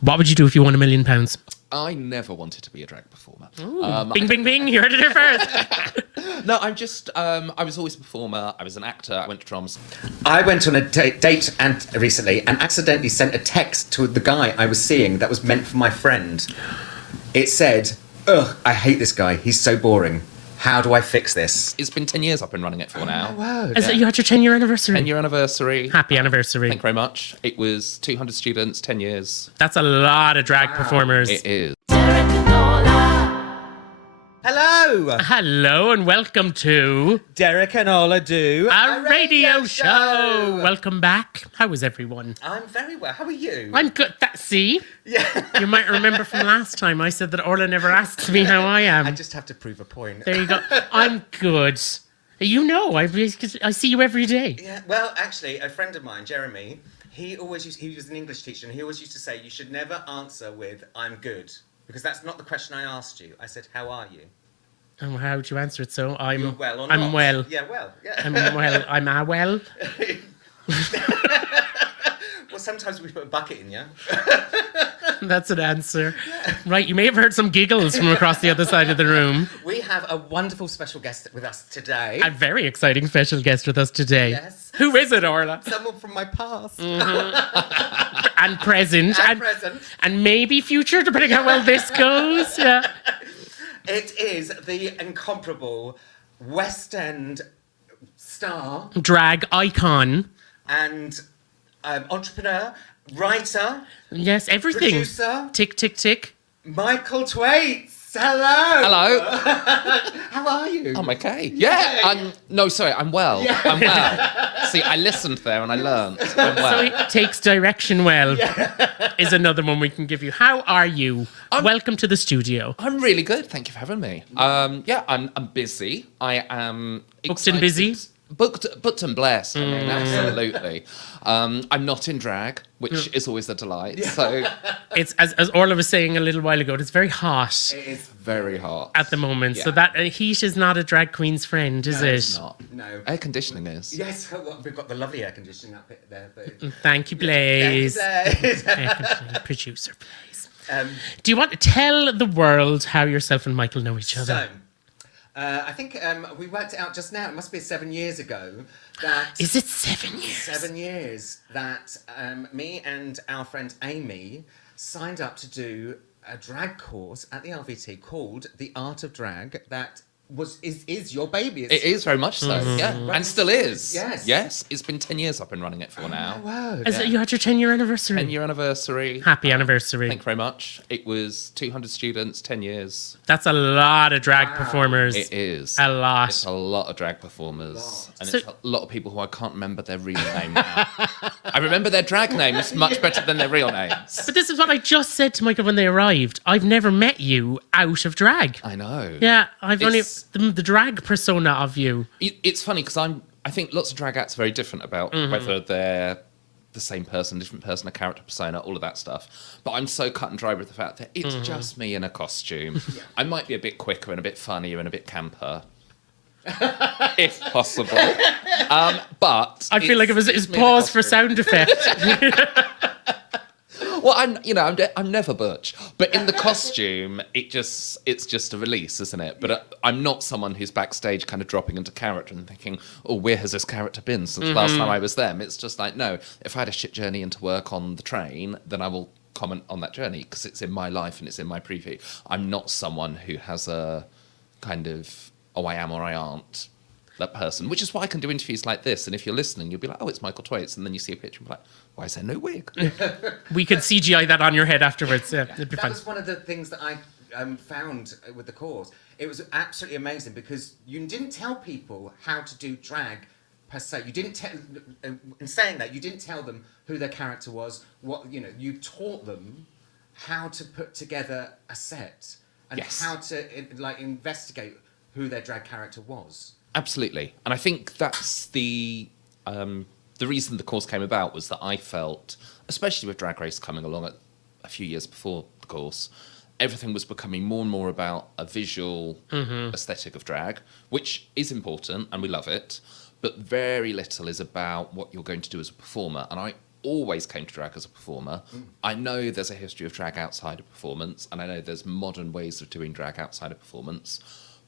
What would you do if you won £1 million? I never wanted to be a drag performer. Bing, bing, bing. You heard it here first. No, I was always a performer. I was an actor. I went to drums. I went on a date recently and accidentally sent a text to the guy I was seeing that was meant for my friend. It said, "Ugh, I hate this guy. He's so boring. How do I fix this?" It's been 10 years I've been running it for now. Word. Is it, you had your 10-year anniversary? 10-year anniversary. Happy anniversary. Thank you very much. It was 200 students, 10 years. That's a lot of drag performers. It is. Hello! Hello and welcome to Derek and Orla do our radio show. Welcome back. How was everyone? I'm very well. How are you? I'm good. See? Yeah. You might remember from last time I said that Orla never asks me how I am. I just have to prove a point. There you go. I'm good. You know, I see you every day. Yeah, well, actually, a friend of mine, Jeremy, he was an English teacher, and he always used to say, you should never answer with, "I'm good," because that's not the question I asked you. I said, "How are you?" And how would you answer it? So You're well or I'm not? well. Yeah, well, yeah. I'm well. I'm well. Well, sometimes we put a bucket in, yeah? That's an answer. Right, you may have heard some giggles from across the other side of the room. We have a wonderful special guest with us today. A very exciting special guest with us today. Yes. Who is it, Orla? Someone from my past. And present. And present. And maybe future, depending how well this goes. Yeah. It is the incomparable West End star Drag icon. and entrepreneur, writer, Yes, everything. producer, Tick, tick, tick. Michael Twaits. Hello. Hello. How are you? I'm okay. Yeah. I'm well. I'm well. See, I listened there and I learned. I'm well. So he takes direction well. Is another one we can give you. How are you? Welcome to the studio. I'm really good. Thank you for having me. I'm busy. I am Booked and busy? Booked and blessed. I mean, absolutely. I'm not in drag, which is always a delight. So It's as Orla was saying a little while ago, it's very hot It is very hot at the moment. So Yeah. that heat is not a drag queen's friend, is it? It's not. No. Air conditioning is. Yes, we've got the lovely air conditioning up there. But Thank you, Blaze. Air conditioning producer, Blaze. Do you want to tell the world how yourself and Michael know each other? I think we worked it out just now. It must be 7 years ago. That Is it 7 years? 7 years that me and our friend Amy signed up to do a drag course at the LVT called The Art of Drag. That is your baby. It is very much so, yeah, and still is. Yes. It's been 10 years I've been running it for now. Word. You had your 10-year anniversary. 10-year anniversary. Happy anniversary. Thank you very much. It was 200 students, 10 years. That's a lot of drag performers. It is. A lot. It's a lot of drag performers. And it's a lot of people who I can't remember their real name now. I remember their drag names much better than their real names. But this is what I just said to Michael when they arrived. I've never met you out of drag. I know. Yeah, I've only It's- the drag persona of you. It's funny because I think lots of drag acts are very different about whether they're the same person, different person, a character persona, all of that stuff. But I'm so cut and dry with the fact that it's just me in a costume. I might be a bit quicker and a bit funnier and a bit camper. If possible. But I feel like it was me in a pause for costume. sound effect. Well, I'm never butch, but in the costume, it's just a release, isn't it? But I'm not someone who's backstage kind of dropping into character and thinking, oh, where has this character been since last time I was them? It's just like, no, if I had a shit journey into work on the train, then I will comment on that journey because it's in my life and it's in my preview. I'm not someone who has a kind of, oh, I am or I aren't that person, which is why I can do interviews like this. And if you're listening, you'll be like, oh, it's Michael Twaits. And then you see a picture and be like, why is there no wig? We could CGI that on your head afterwards. Yeah, it'd be That fun. was one of the things that I found with the course. It was absolutely amazing because you didn't tell people how to do drag per se. You didn't tell. In saying that, you didn't tell them who their character was. You taught them how to put together a set and Yes. how to investigate who their drag character was. Absolutely. And I think that's the reason the course came about was that I felt, especially with Drag Race coming along a few years before the course, everything was becoming more and more about a visual aesthetic of drag, which is important and we love it, but very little is about what you're going to do as a performer. And always came to drag as a performer. I know there's a history of drag outside of performance, and I know there's modern ways of doing drag outside of performance.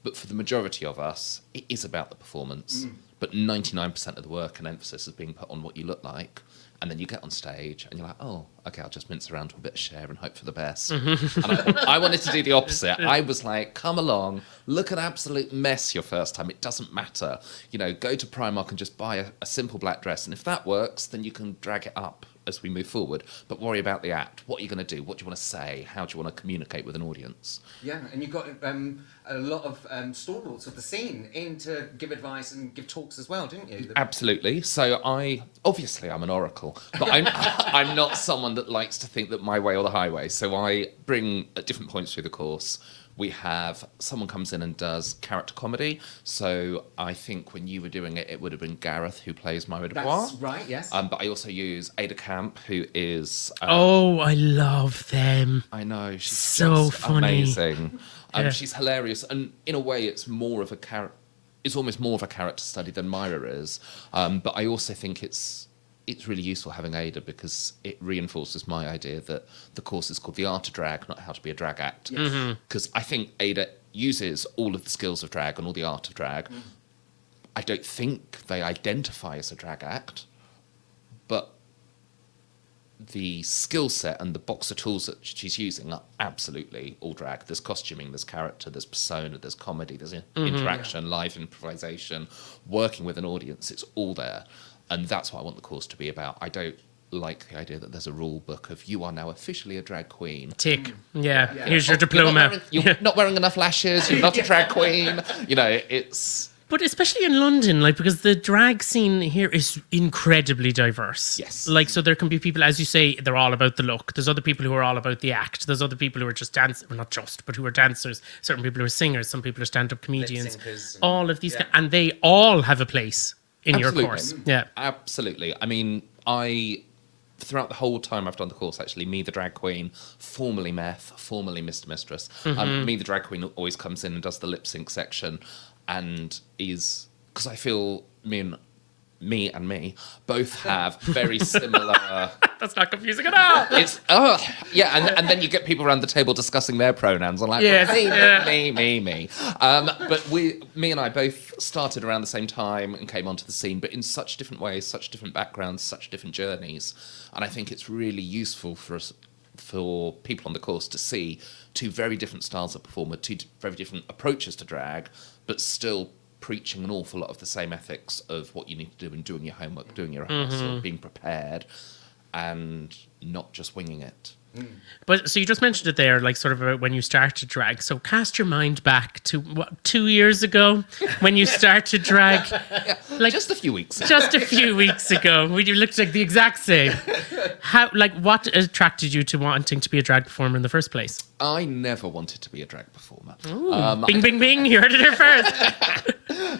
But for the majority of us, it is about the performance. But 99% of the work and emphasis is being put on what you look like. And then you get on stage and you're like, oh, okay, I'll just mince around to a bit of Cher and hope for the best. And I wanted to do the opposite. I was like, come along, look at absolute mess your first time. It doesn't matter. You know, go to Primark and just buy a simple black dress. And if that works, then you can drag it up as we move forward. But worry about the act. What are you going to do? What do you want to say? How do you want to communicate with an audience? Yeah, and you've got a lot of stalwarts of the scene in to give advice and give talks as well, didn't you? Absolutely. So I'm an oracle, but I'm not someone that likes to think that my way or the highway. So I bring at different points through the course. We have someone comes in and does character comedy. So I think when you were doing it, it would have been Gareth who plays Myra Dubois. That's right, yes. But I also use Ada Camp, who is... oh, I love them. I know, she's so just funny. amazing. Yeah. She's hilarious, and in a way, it's more of a character. It's almost more of a character study than Myra is. But I also think it's really useful having Ada because it reinforces my idea that the course is called The Art of Drag, not How to Be a Drag Act. Because I think Ada uses all of the skills of drag and all the art of drag. I don't think they identify as a drag act, but the skill set and the box of tools that she's using are absolutely all drag. There's costuming, there's character, there's persona, there's comedy, there's interaction, live improvisation, working with an audience. It's all there. And that's what I want the course to be about. I don't like the idea that there's a rule book of you are now officially a drag queen. Tick. Yeah. Here's your diploma. You're not wearing enough lashes. You're not a drag queen. You know, it's... But especially in London, like, because the drag scene here is incredibly diverse. Yes. Like, so there can be people, as you say, they're all about the look. There's other people who are all about the act. There's other people who are just dancers, well, not just, but who are dancers. Certain people who are singers. Some people are stand-up comedians. All of these, and they all have a place in your course. Yeah. Absolutely. I mean, throughout the whole time I've done the course, actually, me, the drag queen, formerly Meth, formerly Mr. Mistress, me, the drag queen, always comes in and does the lip sync section and is... Because I feel me and me both have very similar... That's not confusing at all. It's... and then you get people around the table discussing their pronouns. I'm like, me. But me and I both started around the same time and came onto the scene, but in such different ways, such different backgrounds, such different journeys. And I think it's really useful for people on the course to see two very different styles of performer, two very different approaches to drag, but still preaching an awful lot of the same ethics of what you need to do and doing your homework, doing your rehearsal, being prepared, and not just winging it. But so you just mentioned it there, like sort of about when you started drag. So cast your mind back to 2 years ago when you started drag. Like just a few weeks ago. Just a few weeks ago. When you looked like the exact same. What attracted you to wanting to be a drag performer in the first place? I never wanted to be a drag performer. Bing, bing, bing. You heard it here first.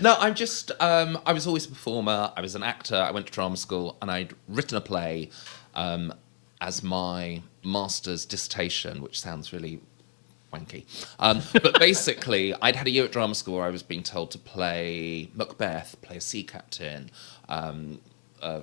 No, I'm just... I was always a performer. I was an actor. I went to drama school and I'd written a play as my master's dissertation, which sounds really wanky. But basically, I'd had a year at drama school where I was being told to play Macbeth, play a sea captain, a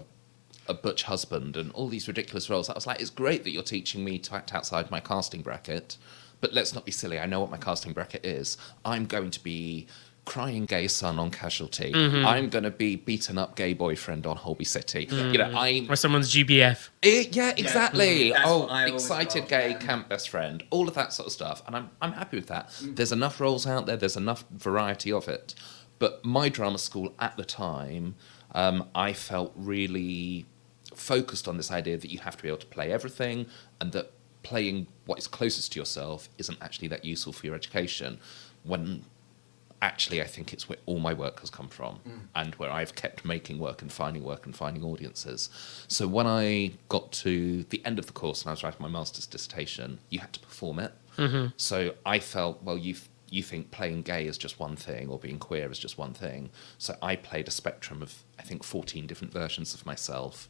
butch husband, and all these ridiculous roles. I was like, it's great that you're teaching me to act outside my casting bracket, but let's not be silly. I know what my casting bracket is. I'm going to be crying gay son on Casualty. I'm going to be beaten up gay boyfriend on Holby City. You know, or someone's GBF. Yeah, exactly. Yeah. Excited gay camp best friend. All of that sort of stuff. And I'm happy with that. There's enough roles out there. There's enough variety of it. But my drama school at the time, I felt really focused on this idea that you have to be able to play everything and that playing what is closest to yourself isn't actually that useful for your education. When actually I think it's where all my work has come from and where I've kept making work and finding audiences. So when I got to the end of the course and I was writing my master's dissertation, you had to perform it. So I felt, well, you think playing gay is just one thing or being queer is just one thing. So I played a spectrum of, I think, 14 different versions of myself,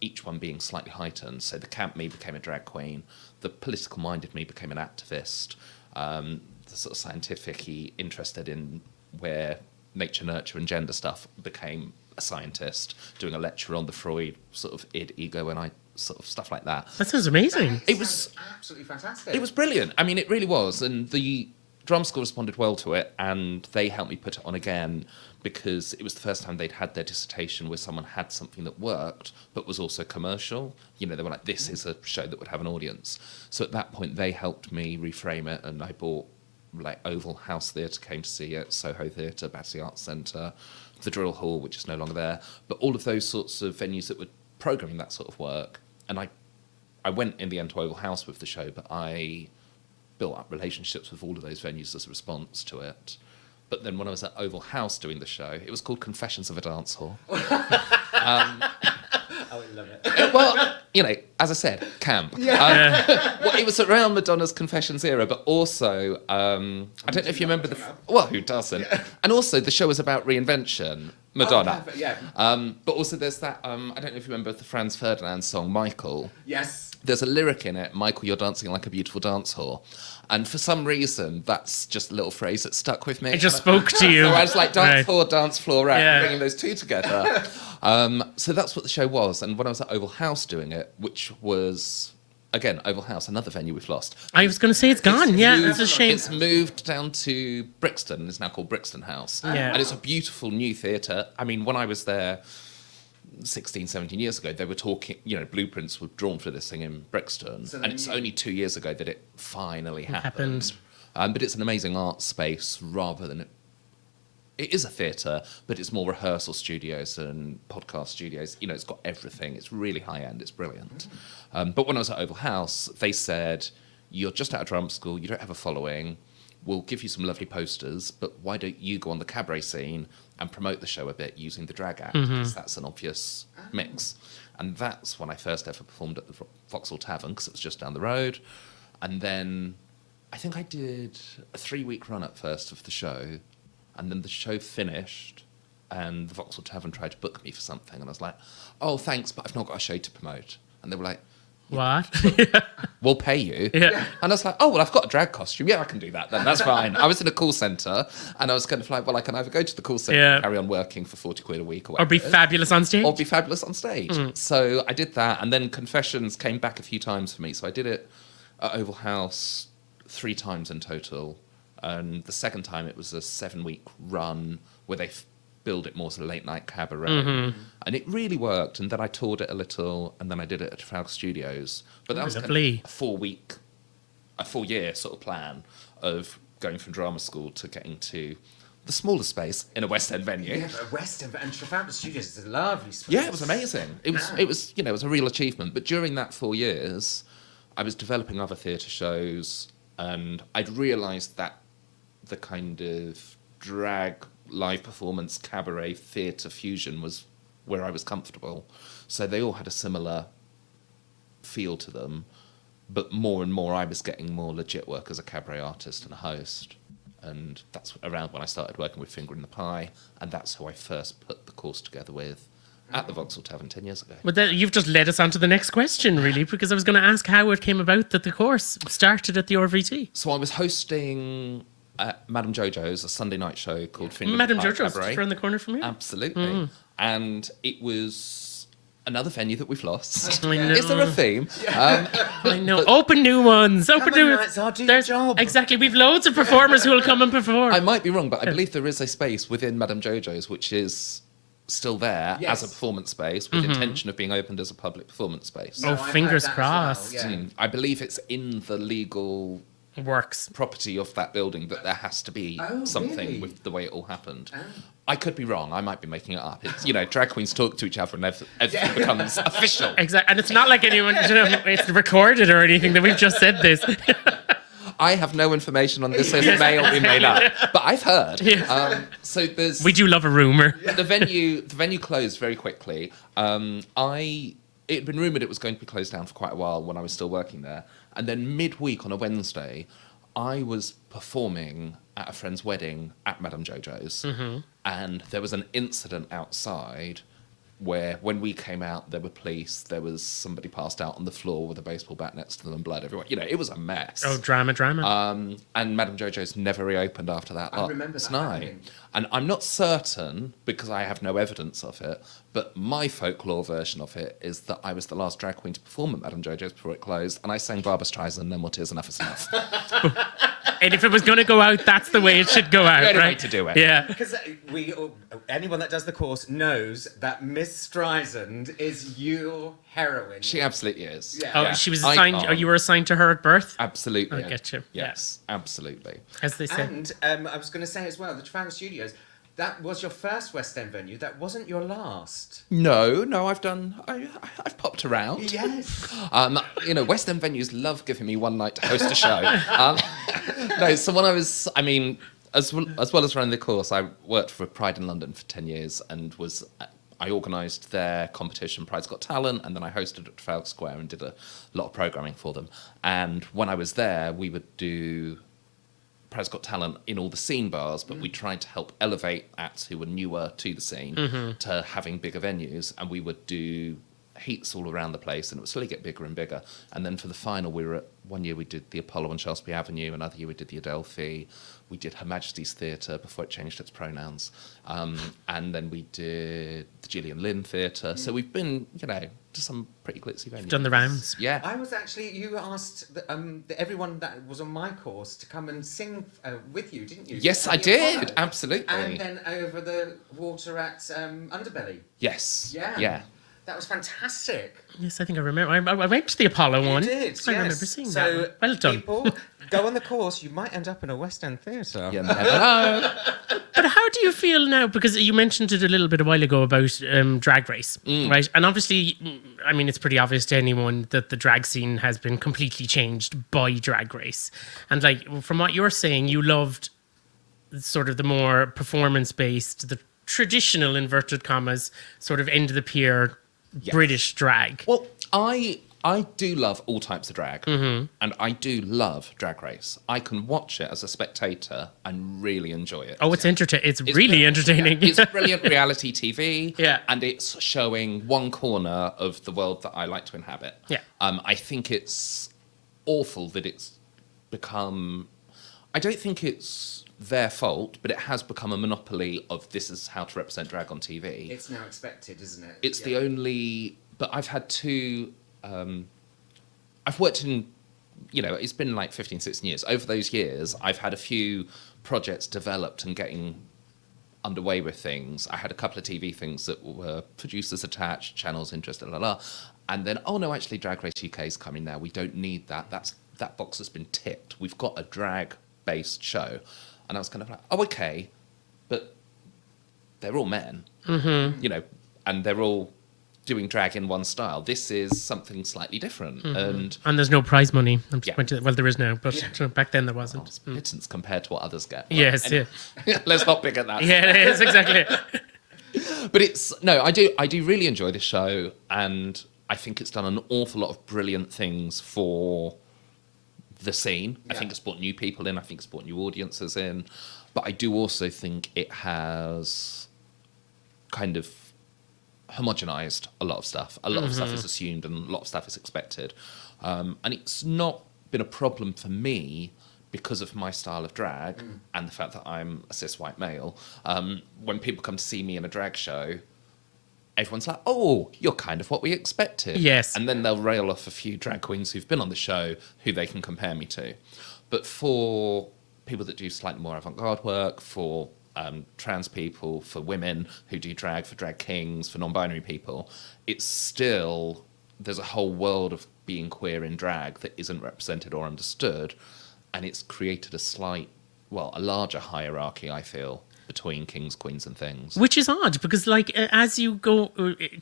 each one being slightly heightened. So the camp me became a drag queen, the political-minded me became an activist, the sort of scientific-y interested in where nature, nurture and gender stuff became a scientist, doing a lecture on the Freud sort of id, ego and sort of stuff like that. That sounds amazing. It was absolutely fantastic. It was brilliant. I mean, it really was. And the drum school responded well to it, and they helped me put it on again because it was the first time they'd had their dissertation where someone had something that worked but was also commercial. You know, they were like, this is a show that would have an audience. So at that point, they helped me reframe it, and I bought like Oval House Theatre came to see it, Soho Theatre, Battersea Arts Centre, the Drill Hall, which is no longer there, but all of those sorts of venues that were programming that sort of work. And I went in the end to Oval House with the show, but I built up relationships with all of those venues as a response to it. But then when I was at Oval House doing the show, it was called Confessions of a Dance Hall. I love it. Well, you know, as I said, camp. Well, it was around Madonna's Confessions era, but also, I don't know if you remember well, who doesn't? And also, the show was about reinvention, Madonna. Oh, yeah. But also, there's that, I don't know if you remember the Franz Ferdinand song, Michael. Yes. There's a lyric in it, Michael, you're dancing like a beautiful dance whore. And for some reason, that's just a little phrase that stuck with me. It just spoke to you. So I was like, dance Right. floor, dance floor, right, Yeah. bringing those two together. So that's what the show was. And when I was at Oval House doing it, which was, again, Oval House, another venue we've lost. I was going to say it's gone. It's a shame. It's moved down to Brixton. It's now called Brixton House. Yeah. And it's a beautiful new theatre. I mean, when I was there 16, 17 years ago, they were talking, you know, blueprints were drawn for this thing in Brixton. So And it's only 2 years ago that it finally happened. happened. But it's an amazing art space rather than it is a theatre, but it's more rehearsal studios and podcast studios. You know, it's got everything. It's really high end. It's brilliant. But when I was at Oval House, they said, you're just out of drum school. You don't have a following. We'll give you some lovely posters, but why don't you go on the cabaret scene and promote the show a bit using the drag act? Because that's an obvious mix. And that's when I first ever performed at the Vauxhall Tavern, because it was just down the road. And then I think I did a 3-week run at first of the show. And then the show finished, and the Vauxhall Tavern tried to book me for something. And I was like, oh, thanks, but I've not got a show to promote. And they were like, What? we'll pay you. Yeah. And I was like, oh, well, I've got a drag costume. Yeah, I can do that then. That's fine. I was in a call centre, and I was kind of like, well, I can either go to the call centre and carry on working for 40 quid a week or whatever. Or be fabulous on stage? Or be fabulous on stage. So I did that, and then Confessions came back a few times for me. So I did it at Oval House 3 times in total. And the second time it was a 7-week run where they build it more as a late night cabaret. And it really worked. And then I toured it a little, and then I did it at Trafalgar Studios. But that was kind of lovely. a 4-year sort of plan of going from drama school to getting to the smaller space in a West End venue. Yeah, but West End and Trafalgar Studios is a lovely space. Yeah, it was amazing. It was you know, it was a real achievement. But during that 4 years, I was developing other theatre shows, and I'd realised that the kind of drag live performance cabaret theatre fusion was where I was comfortable. So they all had a similar feel to them, but more and more I was getting more legit work as a cabaret artist and a host. And that's around when I started working with Finger in the Pie, and that's who I first put the course together with at the Vauxhall Tavern 10 years ago. But you've just led us on to the next question, really, because I was going to ask how it came about that the course started at the RVT. So I was hosting at Madame Jojo's, a Sunday night show called Finger in Madame the Pie Jojo's, Cabaret. just around the corner from here. Absolutely. And it was another venue that we've lost. I know. Is there a theme? I know. Open new ones. Open new nights, I'll do your job. Exactly. We've loads of performers who will come and perform. I might be wrong, but I believe there is a space within Madame Jojo's which is still there Yes. as a performance space with intention of being opened as a public performance space. Oh, I've heard fingers that as crossed. well, yeah. I believe it's in the legal Works. property of that building that there has to be Oh, something really? with the way it all happened. Oh. I could be wrong. I might be making it up. It's, you know, drag queens talk to each other and everything becomes official. Exactly. And it's not like anyone, it's recorded or anything that we've just said this. I have no information on this. It may or be made up, but I've heard. Yeah. So there's We do love a rumour. the venue closed very quickly. It had been rumoured it was going to be closed down for quite a while when I was still working there, and then midweek on a Wednesday, I was performing at a friend's wedding at Madame Jojo's, and there was an incident outside where when we came out, there were police, there was somebody passed out on the floor with a baseball bat next to them and blood everywhere. You know, it was a mess. Oh, drama. And Madame Jojo's never reopened after that I remember that night. happening. And I'm not certain, because I have no evidence of it, But my folklore version of it is that I was the last drag queen to perform at Madame Jojo's before it closed, and I sang Barbra Streisand, No More Tears, Enough is Enough. And if it was going to go out, that's the way it should go out, The only way right? to do it. Yeah. Because anyone that does the course knows that Miss Streisand is your heroine. She absolutely is. Yeah. Oh, she was assigned. Icon. Or you were assigned to her at birth, Absolutely. I get you. Yes, absolutely. as they say. And I was going to say as well, the Trafalgar Studios, that was your first West End venue. That wasn't your last. No, I've popped around. Yes. West End venues love giving me one night to host a show. No, so when as well as running the course, I worked for Pride in London for 10 years and I organised their competition, Pride's Got Talent, and then I hosted at Trafalgar Square and did a lot of programming for them. And when I was there, we would do Pride's Got Talent in all the scene bars, but we tried to help elevate acts who were newer to the scene to having bigger venues, and we would do heats all around the place, and it would slowly get bigger and bigger. And then for the final, one year we did the Apollo on Shaftesbury Avenue, another year we did the Adelphi, we did Her Majesty's Theatre before it changed its pronouns, and then we did the Gillian Lynn Theatre. So we've been, to some pretty glitzy venues. Done the rounds. Yeah. You asked everyone that was on my course to come and sing with you, didn't you? Yes, I At the did. Apollo. Absolutely. And then over the water at Underbelly. Yes. Yeah. That was fantastic. Yes, I think I remember. I went to the Apollo one. You did, I yes. remember seeing that. So One. Well done. people, go on the course. You might end up in a West End theatre. You never know. But how do you feel now? Because you mentioned it a little bit a while ago about Drag Race, right? And obviously, it's pretty obvious to anyone that the drag scene has been completely changed by Drag Race. And from what you're saying, you loved sort of the more performance-based, the traditional, inverted commas, sort of end of the pier British drag. Well, I do love all types of drag, and I do love Drag Race. I can watch it as a spectator and really enjoy it. Oh, it's entertaining. It's really entertaining. It's brilliant reality TV, Yeah. and it's showing one corner of the world that I like to inhabit. Yeah. I think it's awful that it's become... I don't think it's their fault, but it has become a monopoly of this is how to represent drag on TV. It's now expected, isn't it? It's the only... But I've had two... I've worked in, it's been like 15, 16 years. Over those years, I've had a few projects developed and getting underway with things. I had a couple of TV things that were producers attached, channels interested, and then, actually, Drag Race UK is coming now. We don't need that. That box has been ticked. We've got a drag-based show. And I was kind of like, okay, but they're all men, and they're all doing drag in one style. This is something slightly different. And there's no prize money. I'm just Yeah. pointing, well, there is now, but back then there wasn't. pittance compared to what others get. But Yes, anyway, let's not pick at that. Yeah, it is, exactly. But I do really enjoy the show, and I think it's done an awful lot of brilliant things for the scene. I think it's brought new people in. I think it's brought new audiences in. But I do also think it has kind of homogenized a lot of stuff. A lot of stuff is assumed and a lot of stuff is expected. And it's not been a problem for me because of my style of drag and the fact that I'm a cis white male. When people come to see me in a drag show, everyone's like, oh, you're kind of what we expected. Yes. And then they'll rail off a few drag queens who've been on the show who they can compare me to. But for people that do slightly more avant-garde work, for trans people, for women who do drag, for drag kings, for non-binary people, it's still, there's a whole world of being queer in drag that isn't represented or understood. And it's created a larger hierarchy, I feel, between kings, queens, and things. Which is odd because, as you go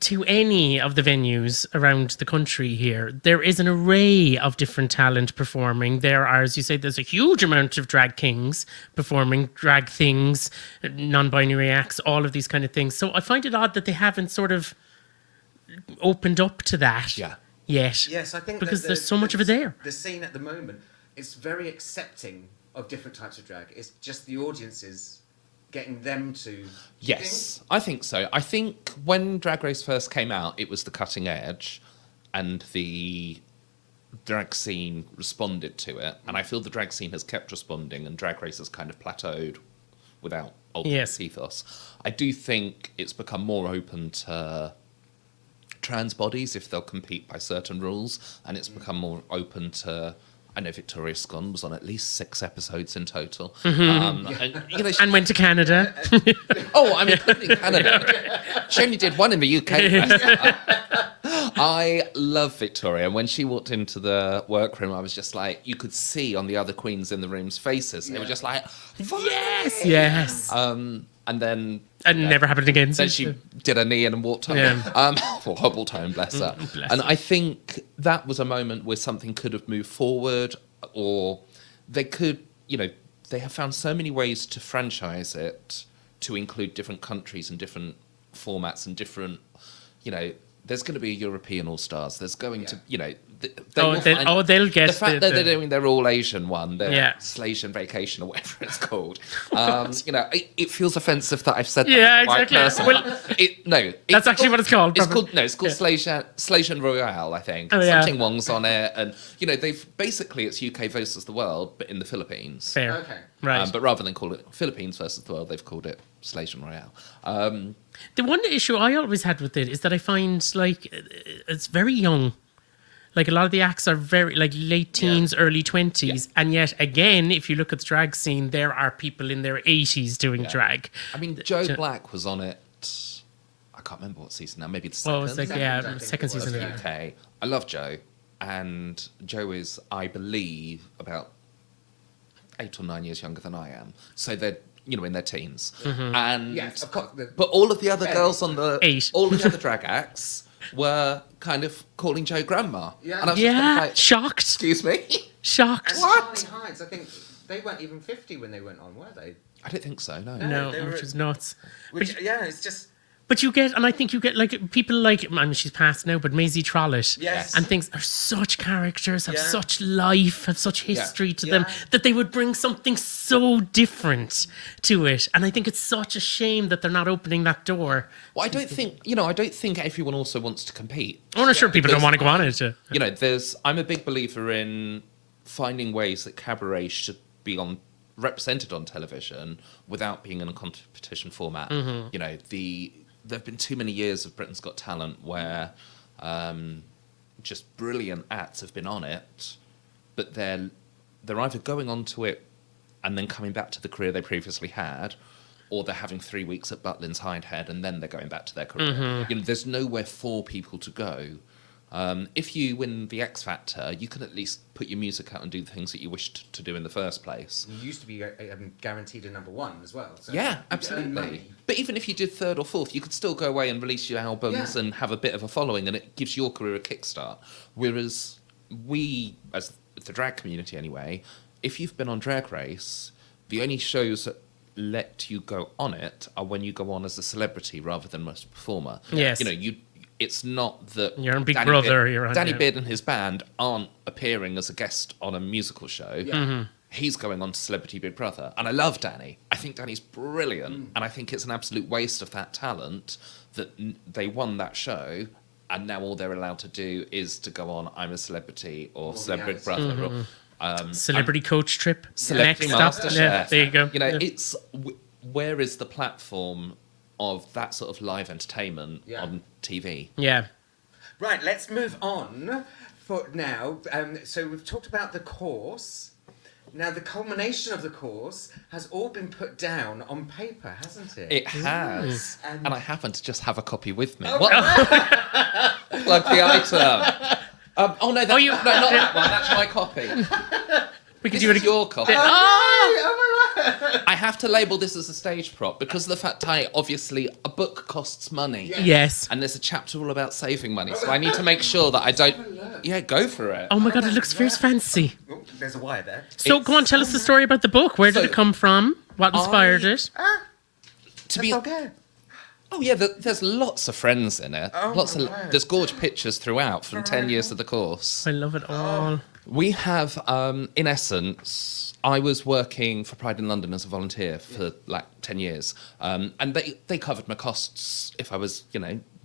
to any of the venues around the country here, there is an array of different talent performing. There are, as you say, there's a huge amount of drag kings performing, drag things, non-binary acts, all of these kind of things. So I find it odd that they haven't sort of opened up to that yet. Yes, I think because there's so much of it there. The scene at the moment is very accepting of different types of drag. It's just the audiences getting them to... Yes, I think so. I think when Drag Race first came out, it was the cutting edge, and the drag scene responded to it. And I feel the drag scene has kept responding, and Drag Race has kind of plateaued without altering Yes. its ethos. I do think it's become more open to trans bodies if they'll compete by certain rules, and it's become more open to. I know Victoria Scone was on at least 6 episodes in total. And, you know, And went to Canada. oh, I mean, in Canada. She only did one in the UK. I love Victoria. And when she walked into the workroom, I was just like, you could see on the other queens in the room's faces. They were just like, Yes, yes. and then And never happened again. then she did her knee in and walked home. Yeah. Or hobbled home, bless her. Bless And her. I think that was a moment where something could have moved forward, or they could, you know, they have found so many ways to franchise it to include different countries and different formats and different, you know, there's going to be a European All Stars. There's going to, you know, they'll get the fact that they're doing their All Asian one, their Yeah. Slasian Vacation or whatever it's called. You know, it feels offensive that I've said that. Yeah, to the right exactly. person. Well, that's actually what it's called. It's probably. called Slasian Royale, I think. Oh, yeah. Something Wong's on it, and you know, they've basically it's UK versus the world, but in the Philippines. Fair. Okay. Right. But rather than call it Philippines versus the world, they've called it Slasian Royale. The one issue I always had with it is that I find like it's very young. Like a lot of the acts are very like late teens, early 20s, and yet again, if you look at the drag scene, there are people in their 80s doing drag. I mean, Joe Black was on it. I can't remember what season now. Maybe the second. Well, it's like Second second season. was, Yeah. UK. I love Joe, and Joe is, I believe, about 8 or 9 years younger than I am. So they're, you know, in their teens. And Yes, of course. but all of the other girls on the 8. all of the other drag acts were kind of calling Joe grandma. Yeah. And I was just kind of Yeah, like, shocked. excuse me. Shocked. Charlie Hides, I think they weren't even 50 when they went on, were they? I don't think so. No. No, they were- which is nuts. Which, yeah, it's just. But you get, and I think you get like people like, I mean, she's passed now, but Maisie Trollitt. Yes. And things are such characters, have Yeah. such life, have such history to them, Yeah. that they would bring something so different to it. And I think it's such a shame that they're not opening that door. Well, I don't think, you know, I don't think everyone also wants to compete. I'm not sure people don't because- want to go on it. You know, I'm a big believer in finding ways that cabaret should be represented on television without being in a competition format. You know, there have been too many years of Britain's Got Talent where just brilliant acts have been on it, but they're either going on to it and then coming back to the career they previously had, or they're having 3 weeks at Butlins Hindhead and then they're going back to their career. You know, there's nowhere for people to go. If you win the X Factor, you can at least put your music out and do the things that you wished to do in the first place. You used to be guaranteed a number 1 as well. So Yeah, you earn absolutely. money. But even if you did 3rd or 4th, you could still go away and release your albums Yeah. and have a bit of a following, and it gives your career a kickstart. Whereas we, as the drag community anyway, if you've been on Drag Race, the only shows that let you go on it are when you go on as a celebrity rather than as a performer. Yes. You know, it's not that You're on Big Danny Brother, Beard, you're on, Danny yeah. Beard and his band aren't appearing as a guest on a musical show. Yeah. He's going on to Celebrity Big Brother. And I love Danny. I think Danny's brilliant. And I think it's an absolute waste of that talent that they won that show and now all they're allowed to do is to go on I'm a Celebrity or Celebrity Big Brother. Or, Celebrity coach trip. Celebrity Next up. Master Yeah, Chef. there you go. You know, Yeah. it's where is the platform of that sort of live entertainment Yeah. on TV? Yeah. Right, let's move on for now. So we've talked about the course. Now, the culmination of the course has all been put down on paper, hasn't it? It has. And- And I happen to just have a copy with me. Oh, What? Plug the item. Oh, no, no, not that one. That's my copy. We could This do it is again. your copy. Oh my word! I have to label this as a stage prop because of the fact obviously, a book costs money. Yes. And there's a chapter all about saving money. So I need to make sure that I don't... Yeah, go for it. Oh my God, it looks very fancy. Oh, there's a wire there. So go on, tell us the story about the book. Where did So- it come from? What inspired it? To be... Okay. Oh yeah, there's lots of friends in it. Oh, Lots of my word. there's gorgeous pictures throughout from 10 years of the course. I love it all. We have, in essence, I was working for Pride in London as a volunteer for like 10 years, and they covered my costs if I was,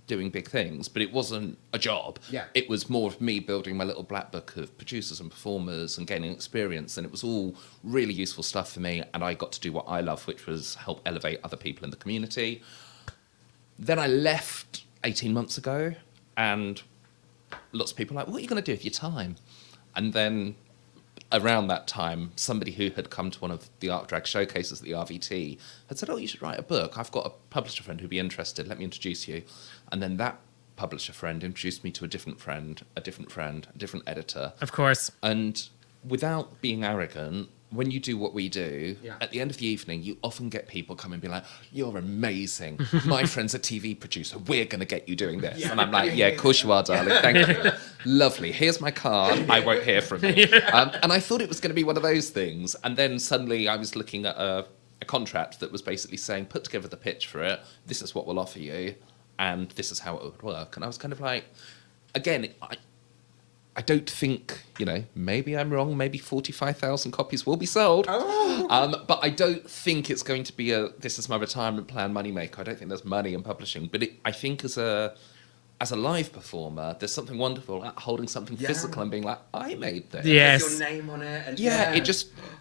doing big things, but it wasn't a job. Yeah. It was more of me building my little black book of producers and performers and gaining experience, and it was all really useful stuff for me, and I got to do what I love, which was help elevate other people in the community. Then I left 18 months ago, and lots of people were like, what are you going to do with your time? And then around that time, somebody who had come to one of the art drag showcases at the RVT had said, oh, you should write a book. I've got a publisher friend who'd be interested. Let me introduce you. And then that publisher friend introduced me to a different friend, a different friend, a different editor. Of course. And without being arrogant, when you do what we do, Yeah. at the end of the evening, you often get people come and be like, you're amazing. My friend's a TV producer. We're going to get you doing this. Yeah. And I'm like, yeah, of course you are, darling. Thank you. Lovely. Here's my card. I won't hear from you. And I thought it was going to be one of those things. And then suddenly I was looking at a contract that was basically saying, put together the pitch for it. This is what we'll offer you. And this is how it would work. And I was kind of like, again, I don't think, maybe I'm wrong. Maybe 45,000 copies will be sold. Oh. But I don't think it's going to be this is my retirement plan moneymaker. I don't think there's money in publishing. But I think as a live performer, there's something wonderful at holding something physical and being like, I made this. Yes. With your name on it. And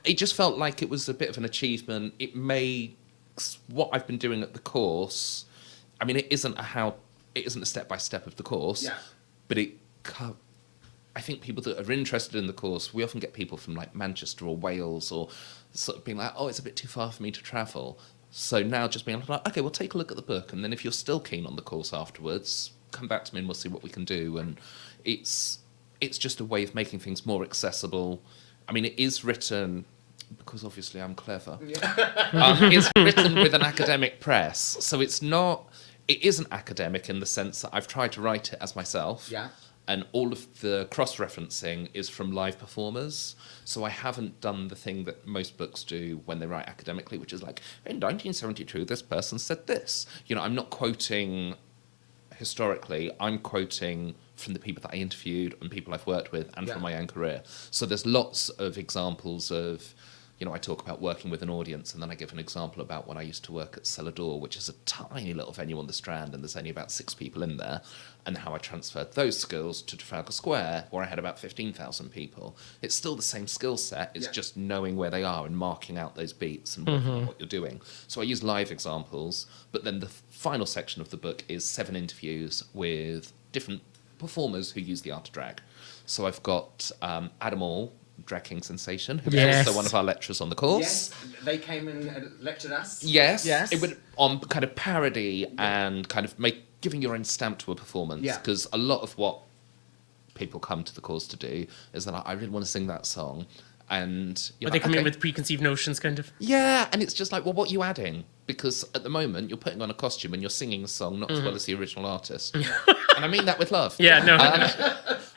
It just felt like it was a bit of an achievement. It makes what I've been doing at the course. I mean, it isn't a step by step of the course, but I think people that are interested in the course, we often get people from like Manchester or Wales or sort of being like, oh, it's a bit too far for me to travel. So now just being like, okay, we'll take a look at the book. And then if you're still keen on the course afterwards, come back to me and we'll see what we can do. And it's just a way of making things more accessible. I mean, it is written, because obviously I'm clever, it's written with an academic press. So it isn't academic in the sense that I've tried to write it as myself. Yeah. And all of the cross-referencing is from live performers. So I haven't done the thing that most books do when they write academically, which is like, in 1972, this person said this. I'm not quoting historically. I'm quoting from the people that I interviewed and people I've worked with and from my own career. So there's lots of examples of, I talk about working with an audience, and then I give an example about when I used to work at Celador, which is a tiny little venue on the Strand, and there's only about 6 people in there, and how I transferred those skills to Trafalgar Square, where I had about 15,000 people. It's still the same skill set, it's just knowing where they are and marking out those beats and working out what you're doing. So I use live examples, but then the final section of the book is 7 interviews with different performers who use the art of drag. So I've got Adam All, Drag King sensation, who was also one of our lecturers on the course. Yes, they came and lectured us. Yes. It would on kind of parody and kind of giving your own stamp to a performance. Because a lot of what people come to the course to do is that I really want to sing that song. And But they come in with preconceived notions, kind of. Yeah, and it's just like, well, what are you adding? Because at the moment, you're putting on a costume and you're singing a song not as well as the original artist. And I mean that with love. Yeah, no.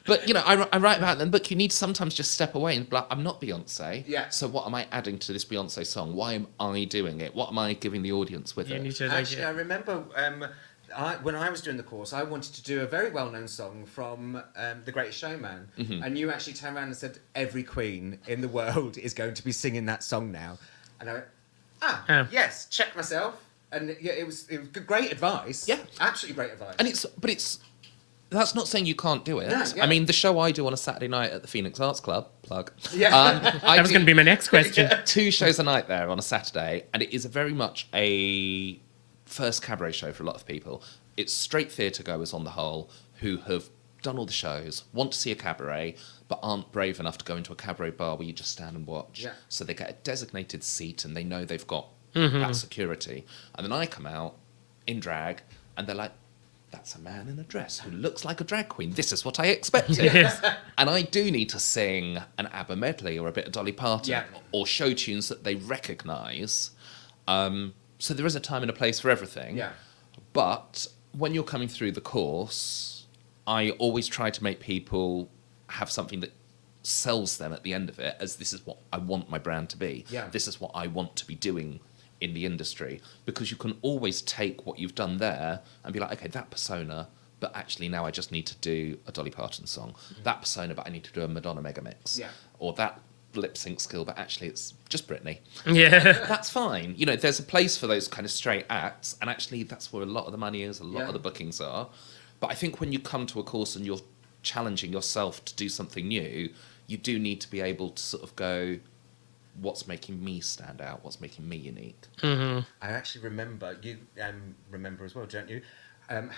But, I write about it in the book. You need to sometimes just step away and be like, I'm not Beyonce. Yeah. So what am I adding to this Beyonce song? Why am I doing it? What am I giving the audience with You it? need to, Actually, I remember when I was doing the course, I wanted to do a very well-known song from The Greatest Showman. And you actually turned around and said, every queen in the world is going to be singing that song now. And I went, yes, check myself. And it was great advice. Yeah. Absolutely great advice. And that's not saying you can't do it. No, yeah. I mean, the show I do on a Saturday night at the Phoenix Arts Club, plug. Yeah. that was going to be my next question. 2 shows a night there on a Saturday, and it is very much a first cabaret show for a lot of people. It's straight theatre goers on the whole who have done all the shows, want to see a cabaret, but aren't brave enough to go into a cabaret bar where you just stand and watch. Yeah. So they get a designated seat and they know they've got that security. And then I come out in drag and they're like, that's a man in a dress who looks like a drag queen. This is what I expected. Yes. And I do need to sing an ABBA medley or a bit of Dolly Parton or show tunes that they recognise. So there is a time and a place for everything. Yeah. But when you're coming through the course, I always try to make people have something that sells them at the end of it as this is what I want my brand to be. Yeah. This is what I want to be doing in the industry, because you can always take what you've done there and be like, okay, that persona, but actually now I just need to do a Dolly Parton song. That persona, but I need to do a Madonna mega mix. Yeah. Or that lip sync skill, but actually it's just Britney. Yeah. That's fine. You know, there's a place for those kind of straight acts, and actually that's where a lot of the money is, a lot of the bookings are. But I think when you come to a course and you're challenging yourself to do something new, you do need to be able to sort of go, what's making me stand out? What's making me unique? Mm-hmm. I actually remember, you remember as well, don't you?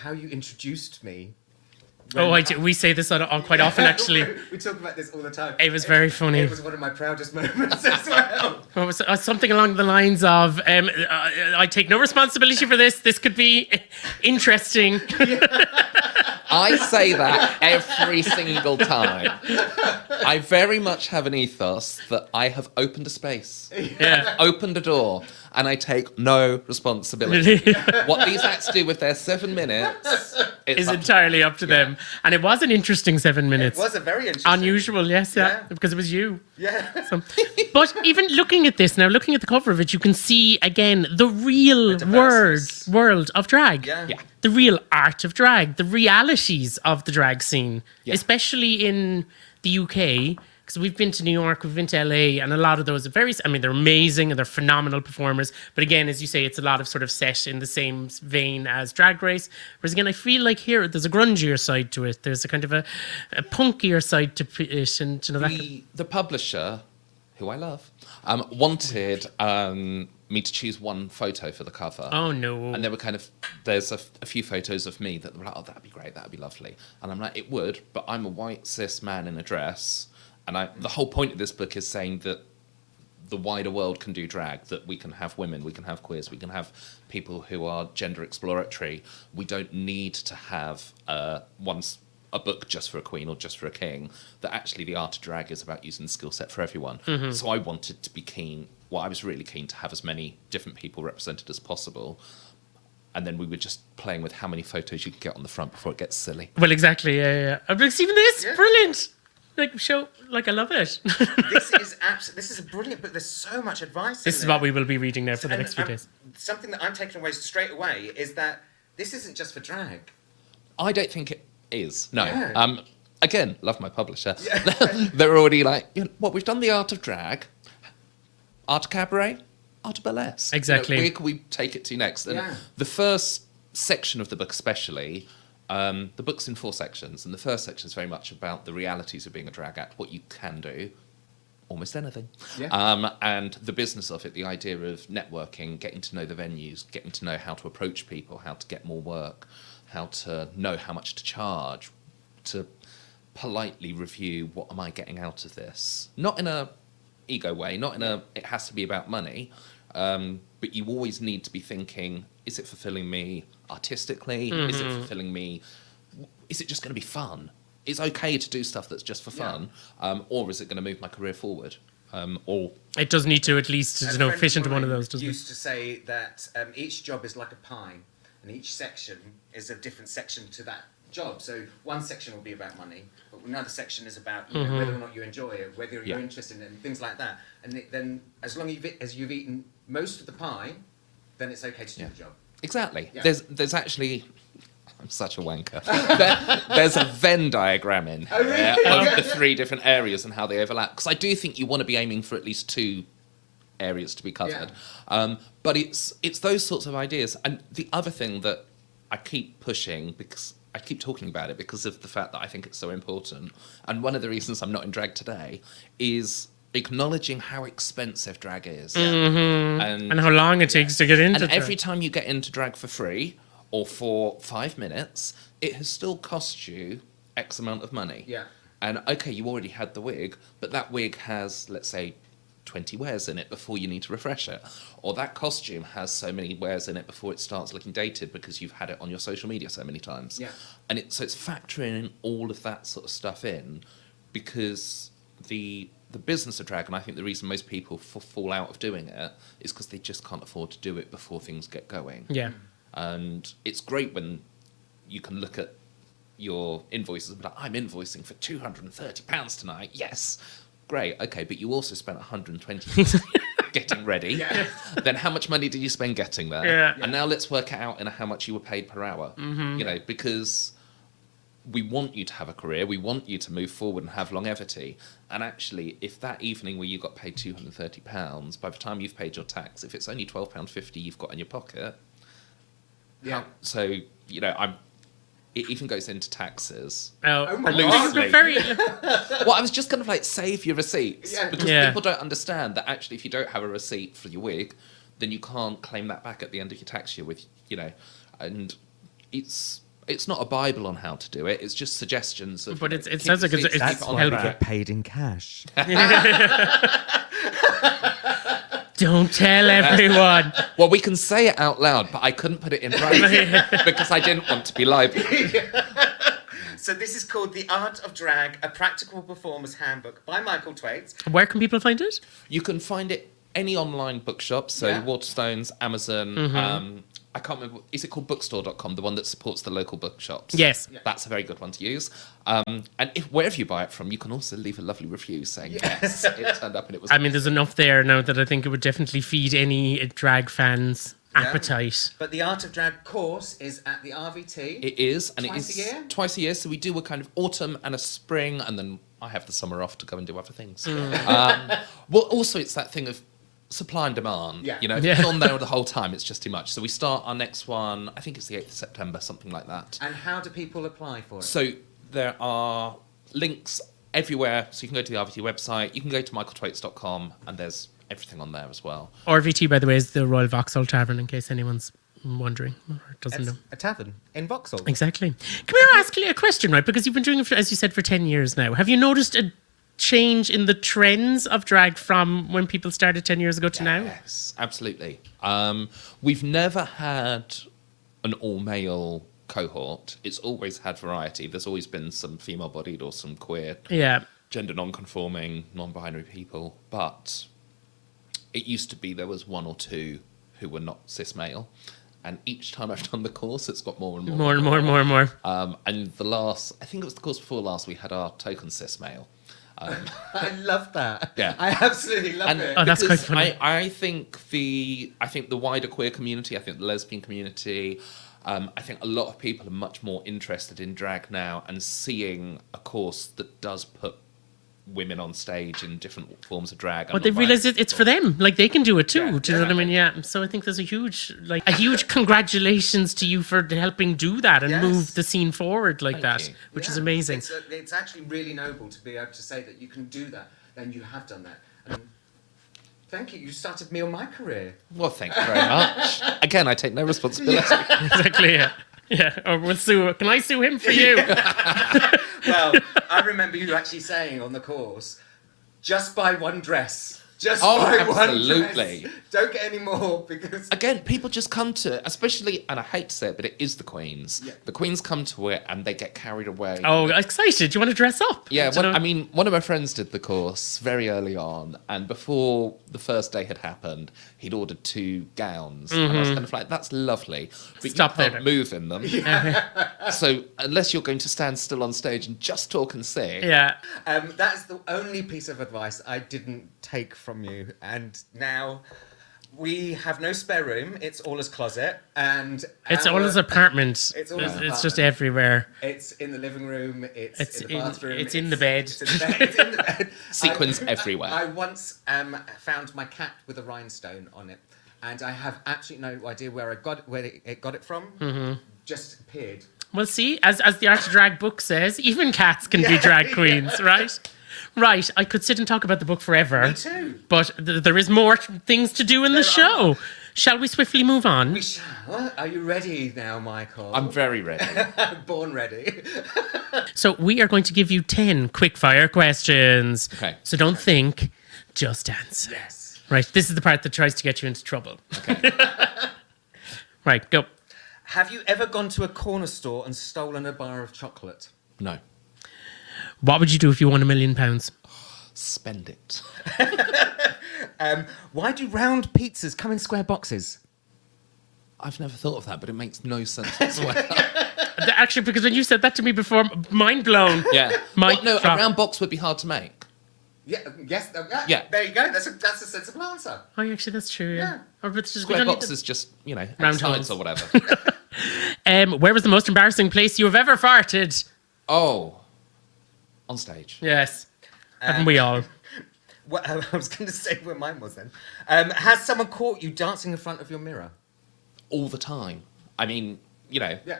How you introduced me. Oh, I do. We say this quite often, actually. We talk about this all the time. It was very funny. It was one of my proudest moments as well. What was it? Something along the lines of, I take no responsibility for this. This could be interesting. I say that every single time. I very much have an ethos that I have opened a space, opened a door, and I take no responsibility. What these acts do with their 7 minutes is entirely up to them. And it was an interesting 7 minutes. It was a very interesting. Unusual, yes, Yeah. because it was you. Yeah. So, but even looking at this now, looking at the cover of it, you can see again the real world of drag. Yeah. The real art of drag, the realities of the drag scene, especially in the UK. Because we've been to New York, we've been to LA, and a lot of those are they're amazing and they're phenomenal performers. But again, as you say, it's a lot of sort of set in the same vein as Drag Race. Whereas again, I feel like here there's a grungier side to it. There's a kind of a punkier side to it. And you know, the publisher, who I love, wanted me to choose one photo for the cover. Oh no! And there were there's a few photos of me that were like, oh, that'd be great, that'd be lovely. And I'm like, it would, but I'm a white cis man in a dress. And the whole point of this book is saying that the wider world can do drag, that we can have women, we can have queers, we can have people who are gender exploratory. We don't need to have a book just for a queen or just for a king, that actually the art of drag is about using the skill set for everyone. Mm-hmm. So I wanted to be keen, I was really keen to have as many different people represented as possible. And then we were just playing with how many photos you could get on the front before it gets silly. Well, exactly, yeah. But even this, brilliant. I love it. This is a brilliant book. There's so much advice. This is what we will be reading now for the next few days. Something that I'm taking away straight away is that this isn't just for drag. I don't think it is. No. Yeah. Again, love my publisher. Yeah. They're already like, we've done the art of drag, art of cabaret, art of burlesque. Exactly. Where can we take it to next? And the first section of the book especially, the book's in 4 sections, and the first section is very much about the realities of being a drag act, what you can do, almost anything, and the business of it, the idea of networking, getting to know the venues, getting to know how to approach people, how to get more work, how to know how much to charge, to politely review what am I getting out of this. Not in a ego way, not in a it has to be about money, but you always need to be thinking, is it fulfilling me artistically? Mm-hmm. Is it fulfilling me? Is it just going to be fun? It's okay to do stuff that's just for fun, or is it going to move my career forward? Or it does need to at least fit into one of those. Doesn't used to say that each job is like a pie, and each section is a different section to that job. So one section will be about money, but another section is about whether or not you enjoy it, whether you're interested in it, and things like that. And then as long as you've eaten most of the pie, then it's okay to do the job. Exactly. Yeah. There's actually, I'm such a wanker. There's a Venn diagram in here of the 3 different areas and how they overlap. Because I do think you want to be aiming for at least 2 areas to be covered. Yeah. But it's those sorts of ideas. And the other thing that I keep pushing, because I keep talking about it because of the fact that I think it's so important, and one of the reasons I'm not in drag today is acknowledging how expensive drag is. Mm-hmm. And how long it takes to get into drag. And every time you get into drag for free or for 5 minutes, it has still cost you X amount of money. Yeah. And okay, you already had the wig, but that wig has, let's say, 20 wears in it before you need to refresh it. Or that costume has so many wears in it before it starts looking dated because you've had it on your social media so many times. Yeah. And so it's factoring all of that sort of stuff in, because the business of drag, and I think the reason most people fall out of doing it is because they just can't afford to do it before things get going. Yeah. And it's great when you can look at your invoices and be like, I'm invoicing for £230 tonight. Yes. Great. Okay. But you also spent 120 getting ready. Yeah. Then how much money did you spend getting there? Yeah. And now let's work it out in how much you were paid per hour. Mm-hmm. Because we want you to have a career, we want you to move forward and have longevity. And actually, if that evening where you got paid £230, by the time you've paid your tax, if it's only £12.50 you've got in your pocket, so, you know, it even goes into taxes. Oh my Loosely. God. Well, I was just kind of like, save your receipts. Yeah. Because Yeah. people don't understand that actually if you don't have a receipt for your wig, then you can't claim that back at the end of your tax year with, you know, and it's not a Bible on how to do it. It's just suggestions. Of, But you know, it keep sounds like receipts, it's keep That's it on why we track. get paid in cash. Don't tell everyone. Well, we can say it out loud, but I couldn't put it in writing because I didn't want to be liable. So this is called The Art of Drag, a Practical Performer's Handbook by Michael Twaits. Where can people find it? You can find it any online bookshop, so Yeah. Waterstones, Amazon. Mm-hmm. I can't remember. Is it called bookstore.com, the one that supports the local bookshops? Yes. That's a very good one to use. And if wherever you buy it from, you can also leave a lovely review saying, yes, it turned up and it was... I mean, there's enough there now that I think it would definitely feed any drag fans' appetite. But the Art of Drag course is at the RVT. It is, and Twice it is a year? twice a year. So we do a kind of autumn and a spring, and then I have the summer off to go and do other things. Well, also it's that thing of supply and demand. Yeah. You know, if Yeah. it's on there the whole time, it's just too much. So we start our next one, I think it's the 8th of September, something like that. And how do people apply for it? So there are links everywhere. So you can go to the RVT website, you can go to michaeltwaits.com, and there's everything on there as well. RVT, by the way, is the Royal Vauxhall Tavern, in case anyone's wondering or doesn't It's know. a tavern in Vauxhall. Exactly. Can we ask you a question, right? Because you've been doing it, as you said, for 10 years now. Have you noticed a change in the trends of drag from when people started 10 years ago to now? Yes, absolutely. We've never had an all-male cohort. It's always had variety. There's always been some female-bodied or some queer, Yeah. gender non-conforming, non-binary people. But it used to be there was one or two who were not cis-male. And each time I've done the course, it's got more and more. More and more and more and more. And the last, I think it was the course before last, we had our token cis-male. I love that. Yeah. I absolutely love it. Oh, that's quite because funny. I think the wider queer community, I think the lesbian community, I think a lot of people are much more interested in drag now and seeing a course that does put women on stage in different forms of drag. But they realize it's for them. Like, they can do it too. Yeah, Do you know what I mean? Yeah. So I think there's a huge congratulations to you for helping do that and Yes. move the scene forward like Thank that, you. which is Yeah. amazing. It's actually really noble to be able to say that you can do that, and you have done that. And thank you. You started me on my career. Well, thank you very much. Again, I take no responsibility. Exactly. Yeah. Yeah. Or we'll sue. Can I sue him for you? Well, I remember you actually saying on the course, just buy one dress. Just Oh, buy absolutely. one dress. Don't get any more because Again, people just come to, especially, and I hate to say it, but it is the Queens. Yeah. The Queens come to it and they get carried away. Oh, excited. Do you want to dress up? Yeah, Do you know? one of my friends did the course very early on, and before the first day had happened, he'd ordered 2 gowns, and I was kind of like, "That's lovely, but Stop you there. can't move in them." So unless you're going to stand still on stage and just talk and sing, Yeah. that's the only piece of advice I didn't take from you. And now we have no spare room. It's Orla's closet, and It's our- Orla's apartment. It's Orla's It's just apartment. everywhere. It's in the living room. It's It's in the in- bathroom. it's in the bed. It's in the bed. It's in the bed. Sequins everywhere. I once found my cat with a rhinestone on it, and I have absolutely no idea where it got it from. Mm-hmm. Just appeared. Well, see, as the Art of Drag book says, even cats can be drag queens, right? Right. I could sit and talk about the book forever. Me too. But there is more things to do in the show. Shall we swiftly move on? We shall. Are you ready now, Michael? I'm very ready. born ready. So we are going to give you 10 quickfire questions. Okay. So don't think, just answer. Yes. Right. This is the part that tries to get you into trouble. Okay. Right. Go. Have you ever gone to a corner store and stolen a bar of chocolate? No. What would you do if you won £1 million? Spend it. Why do round pizzas come in square boxes? I've never thought of that, but it makes no sense whatsoever. Actually, because when you said that to me before, mind blown. Yeah. Mic No, a drop. round box would be hard to make. Yeah. Yes. Yeah. There you go. That's a sensible answer. Oh, yeah, actually, that's true. Yeah. Yeah. Or it's just, we Square don't need box is just, Round sides holes. or whatever. where was the most embarrassing place you have ever farted? Oh, on stage. Yes. Haven't we all? Well, I was going to say where mine was then. Has someone caught you dancing in front of your mirror? All the time. I mean, you know, Yeah.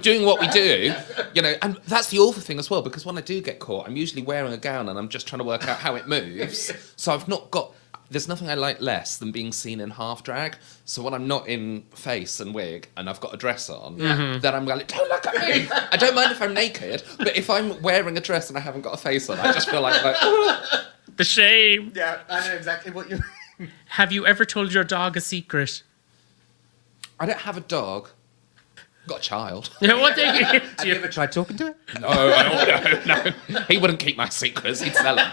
doing what we do, you know, and that's the awful thing as well, because when I do get caught, I'm usually wearing a gown and I'm just trying to work out how it moves. So there's nothing I like less than being seen in half drag. So when I'm not in face and wig and I've got a dress on, then I'm like, don't look at me. I don't mind if I'm naked, but if I'm wearing a dress and I haven't got a face on, I just feel like The shame. Yeah, I know exactly what you mean. Have you ever told your dog a secret? I don't have a dog. Got a child. What do you... Have you ever tried talking to it? No. He wouldn't keep my secrets. He'd sell them.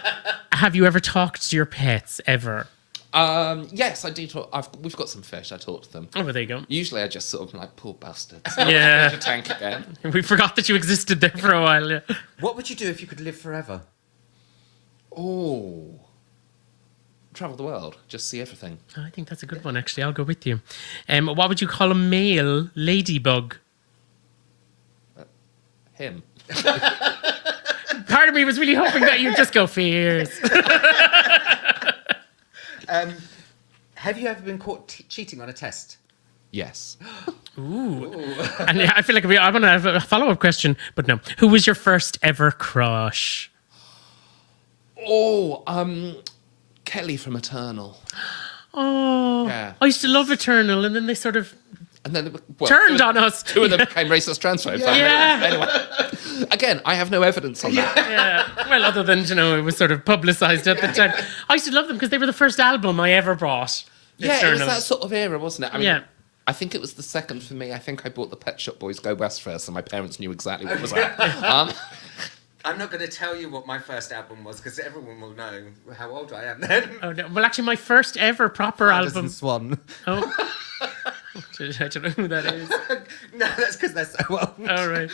Have you ever talked to your pets, ever? Yes, I do talk. We've got some fish. I talk to them. Oh, well, there you go. Usually I just sort of like, poor bastards. Yeah. Tank again. We forgot that you existed there for a while. Yeah. What would you do if you could live forever? Oh. Travel the world. Just see everything. Oh, I think that's a good one, actually. I'll go with you. What would you call a male ladybug? Him. Part of me was really hoping that you'd just go fierce. Have you ever been caught cheating on a test? Yes. Ooh. And I feel like I want to have a follow-up question, but no. Who was your first ever crush? Oh, Kelly from Eternal. Oh, Yeah. I used to love Eternal, and then they sort of And then turned on us. Two of them became racist transphobes. Yeah. Anyway, again, I have no evidence on that. Yeah. Well, other than, it was sort of publicised at the time. I used to love them because they were the first album I ever bought. Yeah, it was Eternal. that sort of era, wasn't it? I mean, Yeah. I think it was the second for me. I think I bought the Pet Shop Boys Go West first, and my parents knew exactly what was that. I'm not going to tell you what my first album was because everyone will know how old I am then. Oh, no. Well, actually, my first ever proper album. Swan. Oh. I don't know who that is. No, that's because they're so old. All right.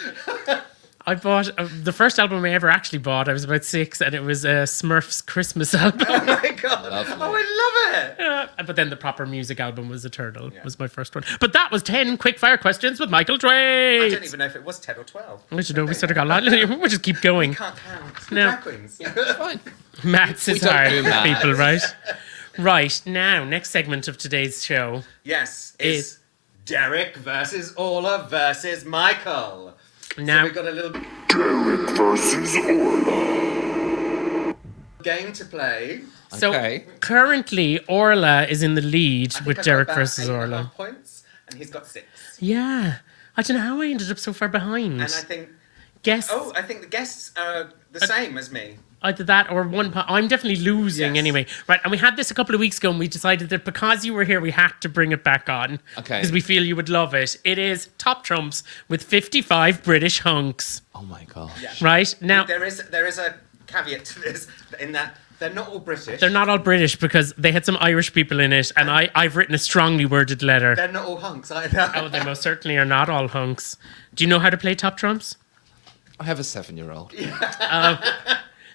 I bought the first album I ever actually bought. I was about 6, and it was Smurfs Christmas album. Oh my god! Lovely. Oh, I love it. But then the proper music album was Eternal. Was my first one. But that was 10 quick-fire questions with Michael Twaits. I don't even know if it was 10 or 12. We should know. We sort of got a lot. We'll just keep going. Can't count. No. Drag queens. It's fine. Maths is don't hard do for maths. people, right? Right, now, next segment of today's show. Yes, is Derek versus Orla versus Michael. Now, So we've got a little Derek versus Orla. game to play. so Okay. currently, Orla is in the lead I think with I've got Derek about versus 8.5 Orla. points, and he's got 6. Yeah. I don't know how I ended up so far behind. And I think, Guess I think the guests are the same as me. either that or one point. I'm definitely losing Yes. anyway. Right, and we had this a couple of weeks ago, and we decided that because you were here, we had to bring it back on. Okay. Because we feel you would love it. It is Top Trumps with 55 British hunks. Oh my god. Yeah. Right? Now, There is a caveat to this in that they're not all British. they're not all British because they had some Irish people in it, and I've written a strongly worded letter. They're not all hunks either. Oh, they most certainly are not all hunks. Do you know how to play Top Trumps? I have a 7-year-old.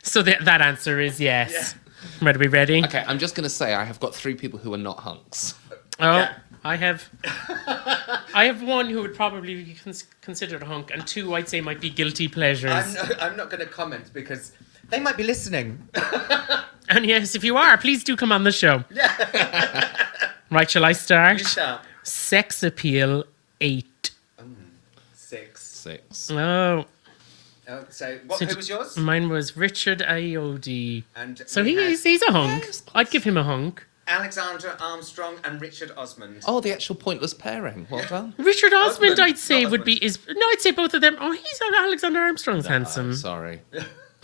So that answer is yes. Right, are we ready? Okay, I'm just going to say I have got 3 people who are not hunks. Oh, Yeah. I have one who would probably be considered a hunk, and 2 I'd say might be guilty pleasures. I'm not going to comment because they might be listening. And yes, if you are, please do come on the show. Right, shall I start? You start. Sex appeal 8. 6. 6. Oh, So So who was yours? mine was Richard Iod. And So we had he's a hunk. Yes, of I'd give him a hunk. Alexandra Armstrong and Richard Osmond. Oh, the actual pointless pairing. Well done. Richard Osmond, Osmond, I'd say not would be I'd say both of them. Oh, he's Alexander Armstrong's handsome. Sorry.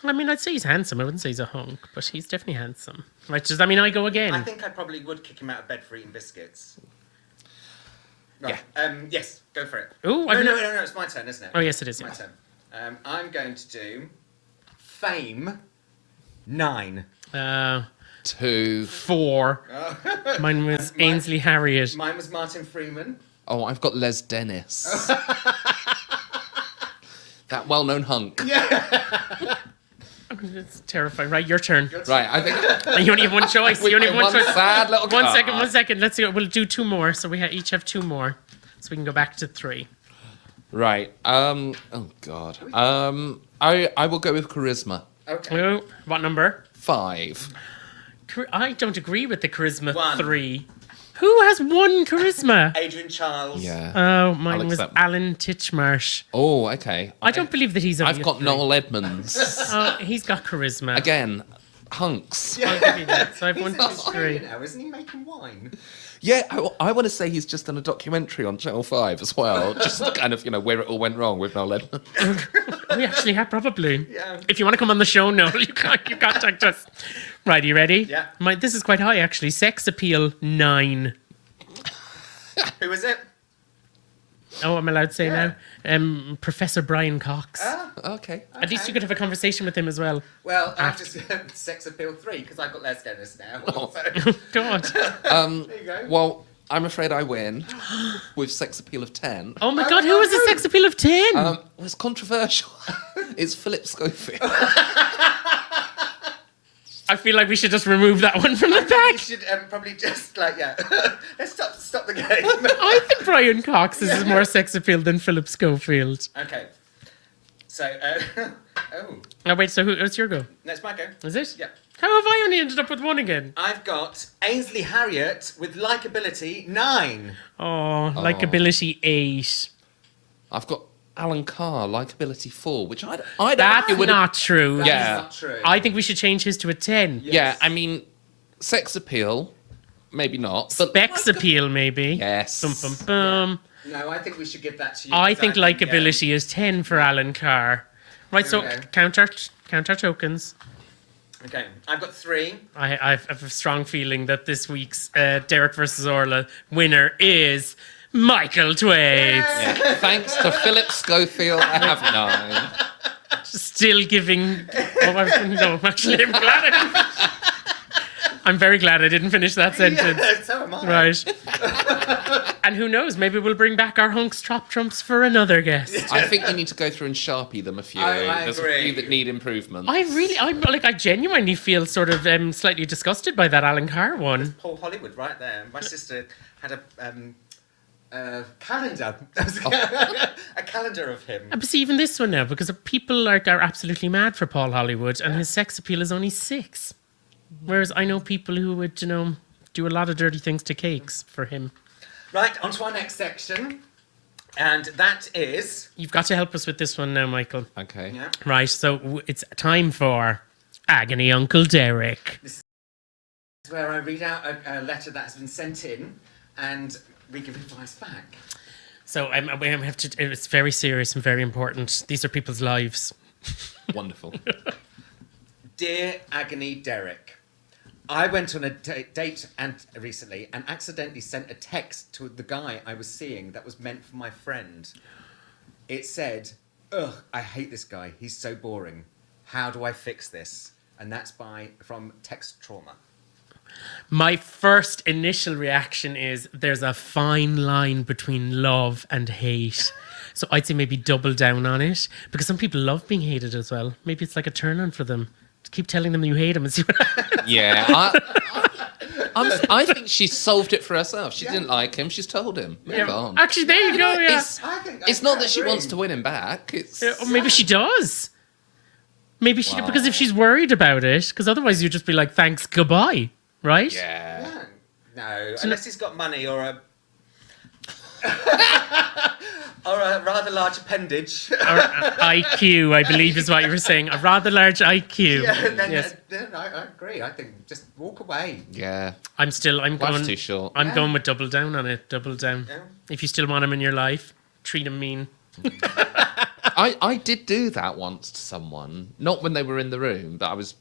I mean, I'd say he's handsome. I wouldn't say he's a hunk, but he's definitely handsome. Right? Does that mean I go again? I think I probably would kick him out of bed for eating biscuits. Right. Yes, go for it. Ooh, No, it's my turn, isn't it? Oh, yes, it is. It's my Yeah. turn. I'm going to do Fame 9. 2. 4. Mine was Ainsley Harriott. Mine was Martin Freeman. Oh, I've got Les Dennis. That well-known hunk. It's terrifying. Right, your turn. Right, I think You only have one choice. You only have one one choice. sad little One card. second. Let's see. We'll do 2 more. So we each have 2 more. So we can go back to 3. Right. Oh God. I will go with charisma. Okay. Oh, what number? 5. I don't agree with the charisma 1. 3. Who has 1 charisma? Adrian Charles. Yeah. Oh, mine I'll was accept. Alan Titchmarsh. Oh, okay. I don't believe that he's only I've a got 3. Noel Edmonds. Oh, he's got charisma. Again, hunks. I'll give you that. So I've He's won in Australia 3. now, isn't he, making wine? Yeah, I want to say he's just done a documentary on Channel 5 as well. Just kind of, where it all went wrong with Noel Edmonds. We actually have probably. Yeah. If you want to come on the show, Noel, you contact us. Right, are you ready? Yeah. This is quite high, actually. Sex appeal 9. Who is it? Oh, I'm allowed to say Yeah. now. Professor Brian Cox. Okay. At least you could have a conversation with him as well. Well, I'm just sex appeal 3 because I've got lesbianness now. So, God. there you go. Well, I'm afraid I win with sex appeal of 10. Oh my God, who has a sex appeal of 10? Well, it's controversial. It's Philip Schofield. I feel like we should just remove that one from the We pack. should probably just let's stop the game. I think Brian Cox is more sex appeal than Philip Schofield. Okay. So, Oh, wait, so who's your go? no, it's my go. Is it? Yeah. How have I only ended up with 1 again? I've got Ainsley Harriott with likability 9. Oh, likability 8. I've got Alan Carr, likability 4, which I don't That's think it would not true. That's Yeah. not true. I think we should change his to a 10. Yeah, I mean, sex appeal, maybe not. But Specs appeal, maybe. Yes. Bum, bum, bum. No, I think we should give that to you. I 'cause think likability is 10 for Alan Carr. Right, so Okay. count our tokens. Okay, I've got 3. I have a strong feeling that this week's Derek versus Orla winner is Michael Twaits. Yeah. Thanks to Philip Schofield, I have 9. Still giving. No, actually, I'm glad I didn't. I'm very glad I didn't finish that sentence. Yeah, so am I. Right. And who knows? Maybe we'll bring back our hunks top trumps for another guest. I think we need to go through and Sharpie them a few. I There's a agree. few that need improvement. I genuinely feel sort of slightly disgusted by that Alan Carr one. Paul Hollywood right there. My sister had a calendar. A calendar of him. But see, even this one now, because people are absolutely mad for Paul Hollywood, and his sex appeal is only 6. Whereas I know people who would, do a lot of dirty things to cakes for him. Right, on to our next section. And that is... You've got to help us with this one now, Michael. Okay. Yeah. Right, so it's time for Agony Uncle Derek. Where I read out a letter that has been sent in and we give advice back. So we have to. It's very serious and very important. These are people's lives. Wonderful. Dear Agony Derek, I went on a date recently and accidentally sent a text to the guy I was seeing that was meant for my friend. It said, "Ugh, I hate this guy. He's so boring. How do I fix this?" And that's from Text Trauma. My first initial reaction is there's a fine line between love and hate. So I'd say maybe double down on it, because some people love being hated as well. Maybe it's like a turn on for them. Just keep telling them you hate them and see what happens. Yeah. I think she solved it for herself. She didn't like him. She's told him. Move on. Actually, there you go. Yeah. It's not that she wants to win him back. It's Or maybe she does. Maybe she, because if she's worried about it, because otherwise you'd just be like, thanks, goodbye, right? yeah. No, unless he's got money or a... or a rather large appendage. Or IQ, I believe is what you were saying. A rather large IQ. Yeah, then, Yes. then I agree. I think just walk away. Yeah. I'm Life's going. too short. I'm going with double down on it. Double down. Yeah. If you still want him in your life, treat him mean. I did do that once to someone, not when they were in the room, but I was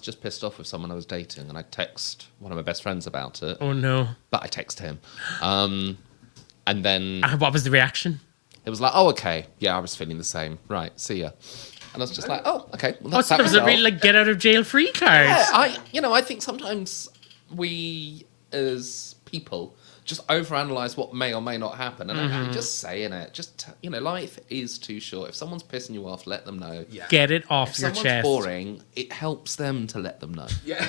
just pissed off with someone I was dating, and I text one of my best friends about it. Oh no. But I text him, and then What was the reaction? it was like, "Oh, okay, yeah, I was feeling the same. Right, see ya." And I was just like, "Oh, okay." Well, Oh, that's so that there was a result. real get out of jail free card. Yeah, I think sometimes we as people just overanalyze what may or may not happen, and actually just saying it. Just life is too short. If someone's pissing you off, let them know. Yeah. Get it off If your someone's chest. boring, it helps them to let them know. Yeah.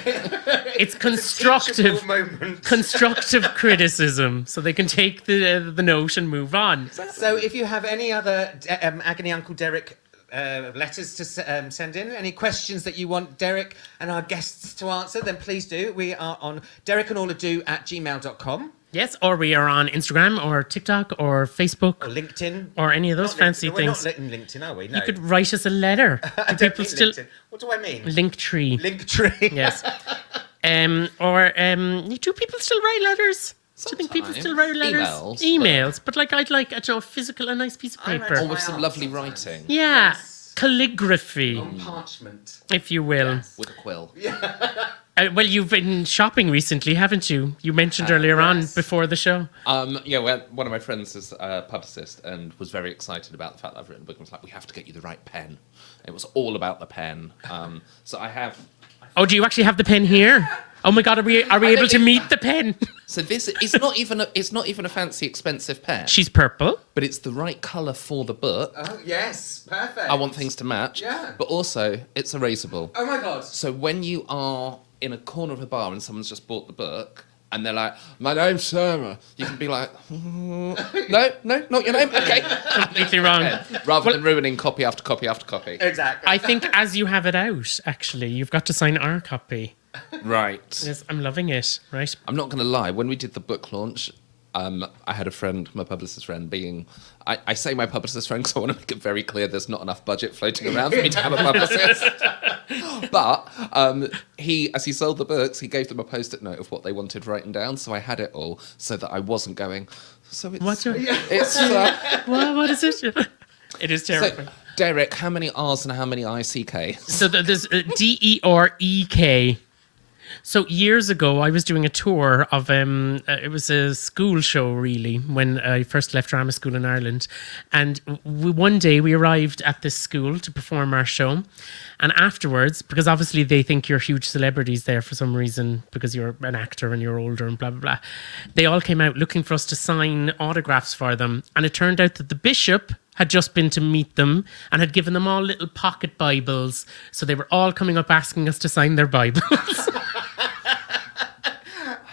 It's constructive, Teachable moment. constructive criticism, so they can take the note and move on. So if you have any other Agony Uncle Derek letters to send in, any questions that you want Derek and our guests to answer, then please do. We are on DerekAndOrlaDoARadioShow.gmail.com. Yes, or we are on Instagram or TikTok or Facebook Or LinkedIn. or any of those fancy things. We're not in LinkedIn, are we? No. You could write us a letter. I Do don't people mean still LinkedIn. What do I mean? Linktree? Linktree. Yes. Do people still write letters? Do you think people still write letters? Emails, But like, I'd like a nice piece of I write paper. Or with My some art lovely sometimes. writing. Yeah, Yes. calligraphy, On parchment. if you will. Yes. With a quill. Well, you've been shopping recently, haven't you? You mentioned earlier on yes. before the show. Well, one of my friends is a publicist and was very excited about the fact that I've written a book and was like, we have to get you the right pen. It was all about the pen. So I have... Oh, do you actually have the pen here? Oh my God, are we able to meet the pen? So this is not even a fancy expensive pen. She's purple. But it's the right colour for the book. Oh, yes. Perfect. I want things to match. Yeah. But also, it's erasable. Oh, my God. So when you are in a corner of a bar and someone's just bought the book and they're like, my name's Sarah, you can be like, no, not your name. Okay. Completely wrong. Rather than ruining copy after copy after copy. Exactly. I think as you have it out, actually, you've got to sign our copy. Right. Yes, I'm loving it, right? I'm not going to lie. When we did the book launch, I had a friend, my publicist friend, I say my publicist friend because I want to make it very clear there's not enough budget floating around for me to have a publicist. But as he sold the books, he gave them a post-it note of what they wanted written down, so I had it all so that I wasn't going, so it's... What's your... It's... What is it? It is terrifying. So, Derek, how many R's and how many ICK? So there's DEREK. So years ago, I was doing a tour of it was a school show really when I first left drama school in Ireland, and one day we arrived at this school to perform our show, and afterwards, because obviously they think you're huge celebrities there for some reason because you're an actor and you're older and blah blah blah, they all came out looking for us to sign autographs for them, and it turned out that the bishop had just been to meet them and had given them all little pocket Bibles, so they were all coming up asking us to sign their Bibles.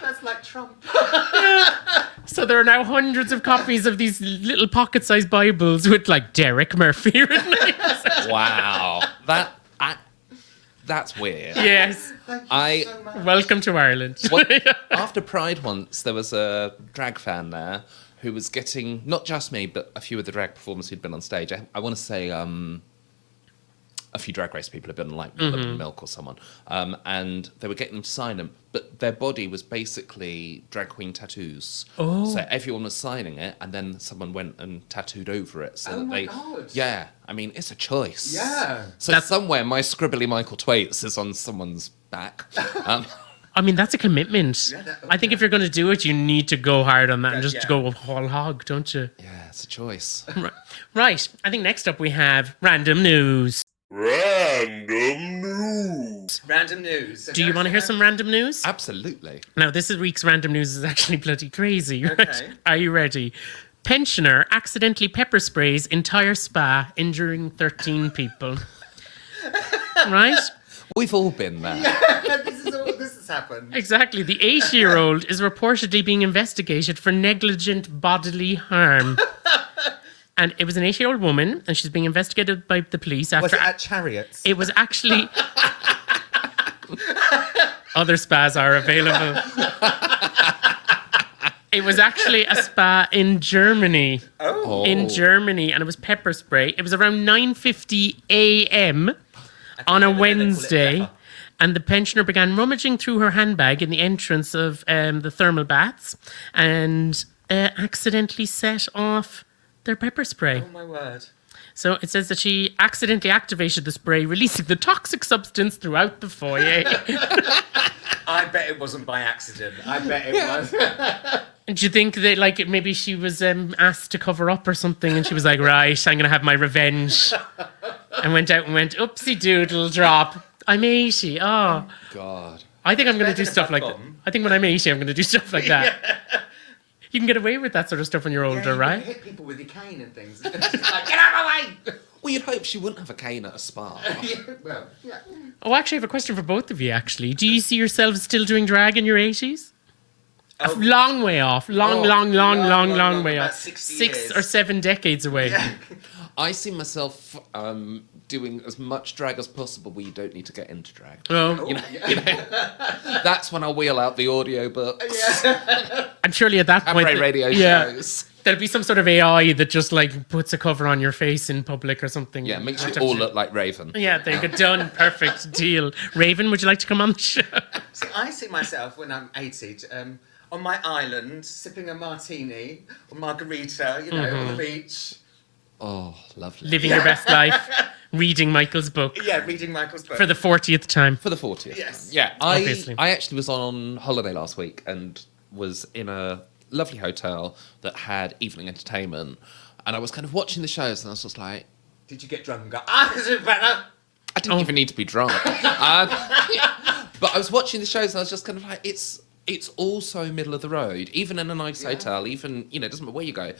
That's like Trump. So there are now hundreds of copies of these little pocket-sized Bibles with like Derek Murphy written on it. Wow. That's weird. Yes. Thank you so much. Welcome to Ireland. After Pride once, there was a drag fan there who was getting, not just me, but a few of the drag performers who'd been on stage. I want to say a few Drag Race people had been like Milk or someone. And they were getting them to sign them, but their body was basically drag queen tattoos. Oh. So everyone was signing it, and then someone went and tattooed over it. So Oh that my they, God. Yeah, I mean, it's a choice. Yeah. So somewhere, my scribbly Michael Twaits is on someone's back. I mean, that's a commitment. Yeah, I think if you're going to do it, you need to go hard on that and just yeah. go whole hog, don't you? Yeah, it's a choice. Right. I think next up we have random news. Random news. Random news. Do you want to hear some random news? Absolutely. Now, this week's random news is actually bloody crazy, right? Okay. Are you ready? Pensioner accidentally pepper sprays entire spa, injuring 13 people. Right? We've all been there. This has happened. Exactly. The 80-year-old is reportedly being investigated for negligent bodily harm. And it was an 80-year-old woman, and she's being investigated by the police after... Was it at Chariots? It was actually... Other spas are available. It was actually a spa in Germany. Oh. In Germany, and it was pepper spray. It was around 9:50 a.m. on a Wednesday, and the pensioner began rummaging through her handbag in the entrance of the thermal baths and accidentally set off their pepper spray. Oh my word. So it says that she accidentally activated the spray, releasing the toxic substance throughout the foyer. I bet it wasn't by accident. I bet it was. And do you think that, like, maybe she was asked to cover up or something, and she was like, right, I'm going to have my revenge. And went out and went, oopsie doodle drop. I'm 80. Oh. God. I think I'm going to do Better stuff fuck like that. bomb. I think when I'm 80, I'm going to do stuff like that. You can get away with that sort of stuff when you're Yeah, older, you right? hit people with your cane and things. It's just like, get out of my way! Well, you'd hope she wouldn't have a cane at a spa. Yeah, well, yeah. Oh, actually, I have a question for both of you, actually. Do you see yourselves still doing drag in your 80s? A Oh. long way off. Long way about off. 60 6 years. or 7 decades away. Yeah. I see myself doing as much drag as possible where you don't need to get into drag. Oh, You know, that's when I'll wheel out the audiobooks, I'm surely at that point. cabaret radio yeah, shows. there'll be some sort of AI that just like puts a cover on your face in public or something. Yeah, makes you Just all have to- look like Raven. Yeah, there you go. Done. Perfect deal. Raven, would you like to come on the show? See, I see myself when I'm 80 on my island, sipping a martini or margarita, you know, on the beach. Oh, lovely. Living your best life, reading Michael's book Yeah, reading Michael's book. for the 40th time. For the 40th. Yes. Yeah, Obviously. I actually was on holiday last week and was in a lovely hotel that had evening entertainment. And I was kind of watching the shows and I was just like, Did you get drunk and go, this is better? I didn't even need to be drunk. But I was watching the shows and I was just kind of like, it's also middle of the road, even in a nice hotel, even, you know, it doesn't matter where you go.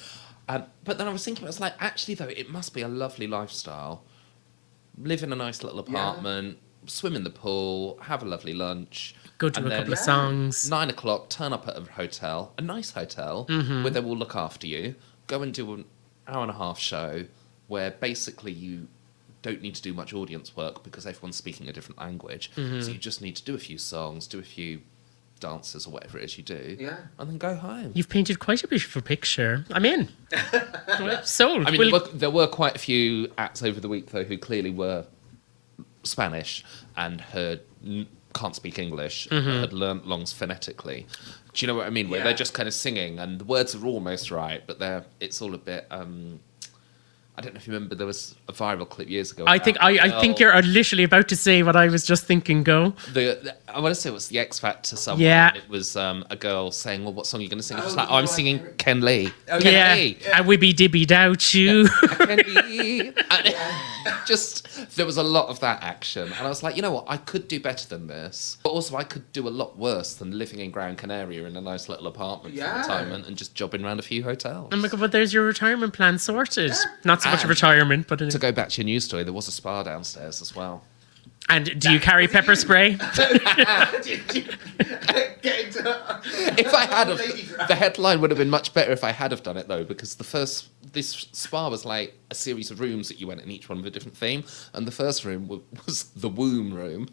But then I was thinking, I was like, actually, though, it must be a lovely lifestyle. Live in a nice little apartment, swim in the pool, have a lovely lunch. Go to and a then couple of songs. 9 o'clock, turn up at a hotel, a nice hotel, where they will look after you. Go and do an hour and a half show where basically you don't need to do much audience work because everyone's speaking a different language. So you just need to do a few songs, do a few dances or whatever it is you do, and then go home. You've painted quite a beautiful picture. I'm in. Sold. I mean, We'll- there were quite a few acts over the week, though, who clearly were Spanish and can't speak English, had learnt longs phonetically. Do you know what I mean? Where they're just kind of singing, and the words are almost right, but it's all a bit... I don't know if you remember, there was a viral clip years ago. I think you're literally about to say what I was just thinking. Go. I want to say it was the X Factor someone. Yeah. It was a girl saying, well, what song are you going to sing? It's Oh, like, the I'm one- singing Ken Lee. Oh, Ken Yeah. Lee. A wibby dibby doubt you. Ken Lee. And there was a lot of that action. And I was like, you know what? I could do better than this. But also, I could do a lot worse than living in Gran Canaria in a nice little apartment for retirement and just jobbing around a few hotels. Oh my god, but there's your retirement plan sorted. Not so much a retirement, but To go back to your news story, there was a spa downstairs as well. And do you carry pepper spray? If I had the headline would have been much better if I had have done it though, because this spa was like a series of rooms that you went in, each one with a different theme, and the first room was the womb room,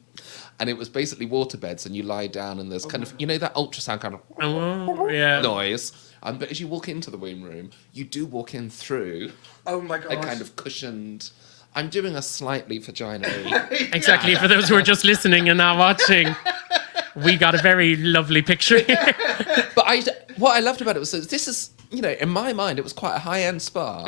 and it was basically water beds, and you lie down and there's kind of, you know, that ultrasound kind of Oh, yeah. noise. But as you walk into the womb room, you do walk in through Oh my a god. kind of cushioned. I'm doing a slightly vagina-y. Exactly. For those who are just listening and not watching, we got a very lovely picture here. But what I loved about it was that this is, you know, in my mind, it was quite a high-end spa.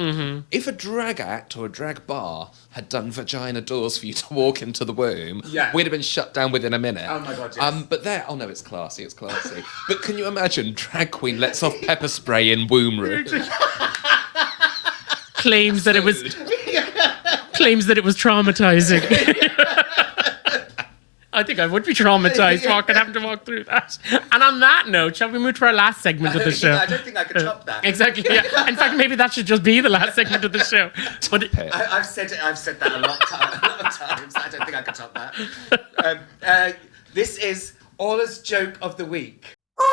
If a drag act or a drag bar had done vagina doors for you to walk into the womb, we'd have been shut down within a minute. Oh my God, yes. But no, it's classy, it's classy. But can you imagine drag queen lets off pepper spray in womb room? Claims that it was traumatizing. I think I would be traumatized having to walk through that. And on that note, shall we move to our last segment of the show? I don't think I could top that. Exactly. Yeah. In fact, maybe that should just be the last segment of the show. But I've said that a lot of times. I don't think I could top that. This is Orla's joke of the week.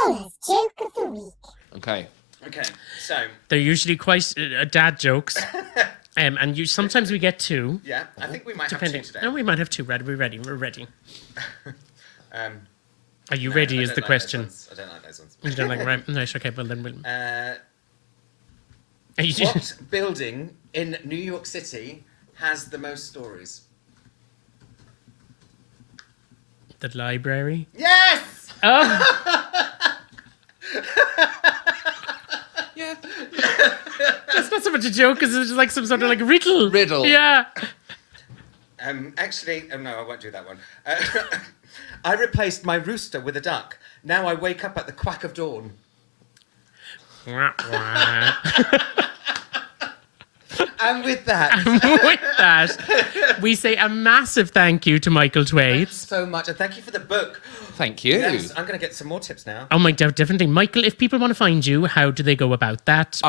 Orla's joke of the week. Okay. Okay, so they're usually quite dad jokes. And sometimes we get two. yeah, I think we might Depending. have two today. No, we might have two. We're ready. We're ready. Are you No, ready? I Is don't the like question? those ones. I don't like those ones. You don't like right? Nice. Okay. Well then we'll. What building in New York City has the most stories? The library. Yes! Oh. Yeah. It's not so much a joke as it's like some sort of like riddle. Riddle. Yeah. Actually, no, I won't do that one. I replaced my rooster with a duck. Now I wake up at the quack of dawn. And with that, With that, we say a massive thank you to Michael Twaits. so much. And thank you for the book. Thank you. Yes, I'm going to get some more tips now. Oh my God, definitely. Michael, if people want to find you, how do they go about that?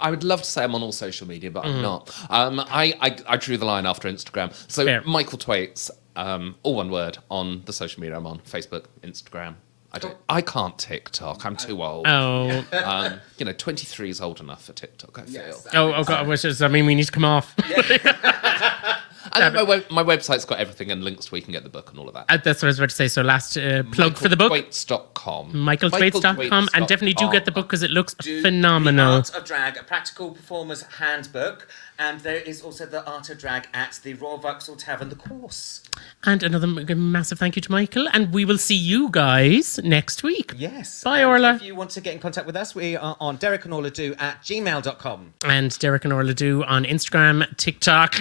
I would love to say I'm on all social media, but I'm not. I drew the line after Instagram. So Fair. Michael Twaits, all one word, on the social media I'm on: Facebook, Instagram. I can't TikTok. I'm too old. Oh, 23 is old enough for TikTok, I feel. Yes. oh God, we need to come off. And then my website's got everything and links where you can get the book and all of that. That's what I was about to say. So last plug for the book. MichaelTwaits.com. MichaelTwaits.com. And definitely do get the book because it looks phenomenal. The Art of Drag, a practical performer's handbook. And there is also the Art of Drag at the Royal Vauxhall Tavern, the course. And another massive thank you to Michael. And we will see you guys next week. Yes. Bye, and Orla. If you want to get in contact with us, we are on DerekAndOrlaDo@gmail.com. And Derek and Orla do on Instagram, TikTok,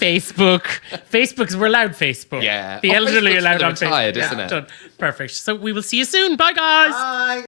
Facebook. Facebook's, we're allowed Facebook. Yeah. The elderly Facebook's allowed for the on Facebook. retired, isn't it? Done. Perfect. So we will see you soon. Bye, guys. Bye.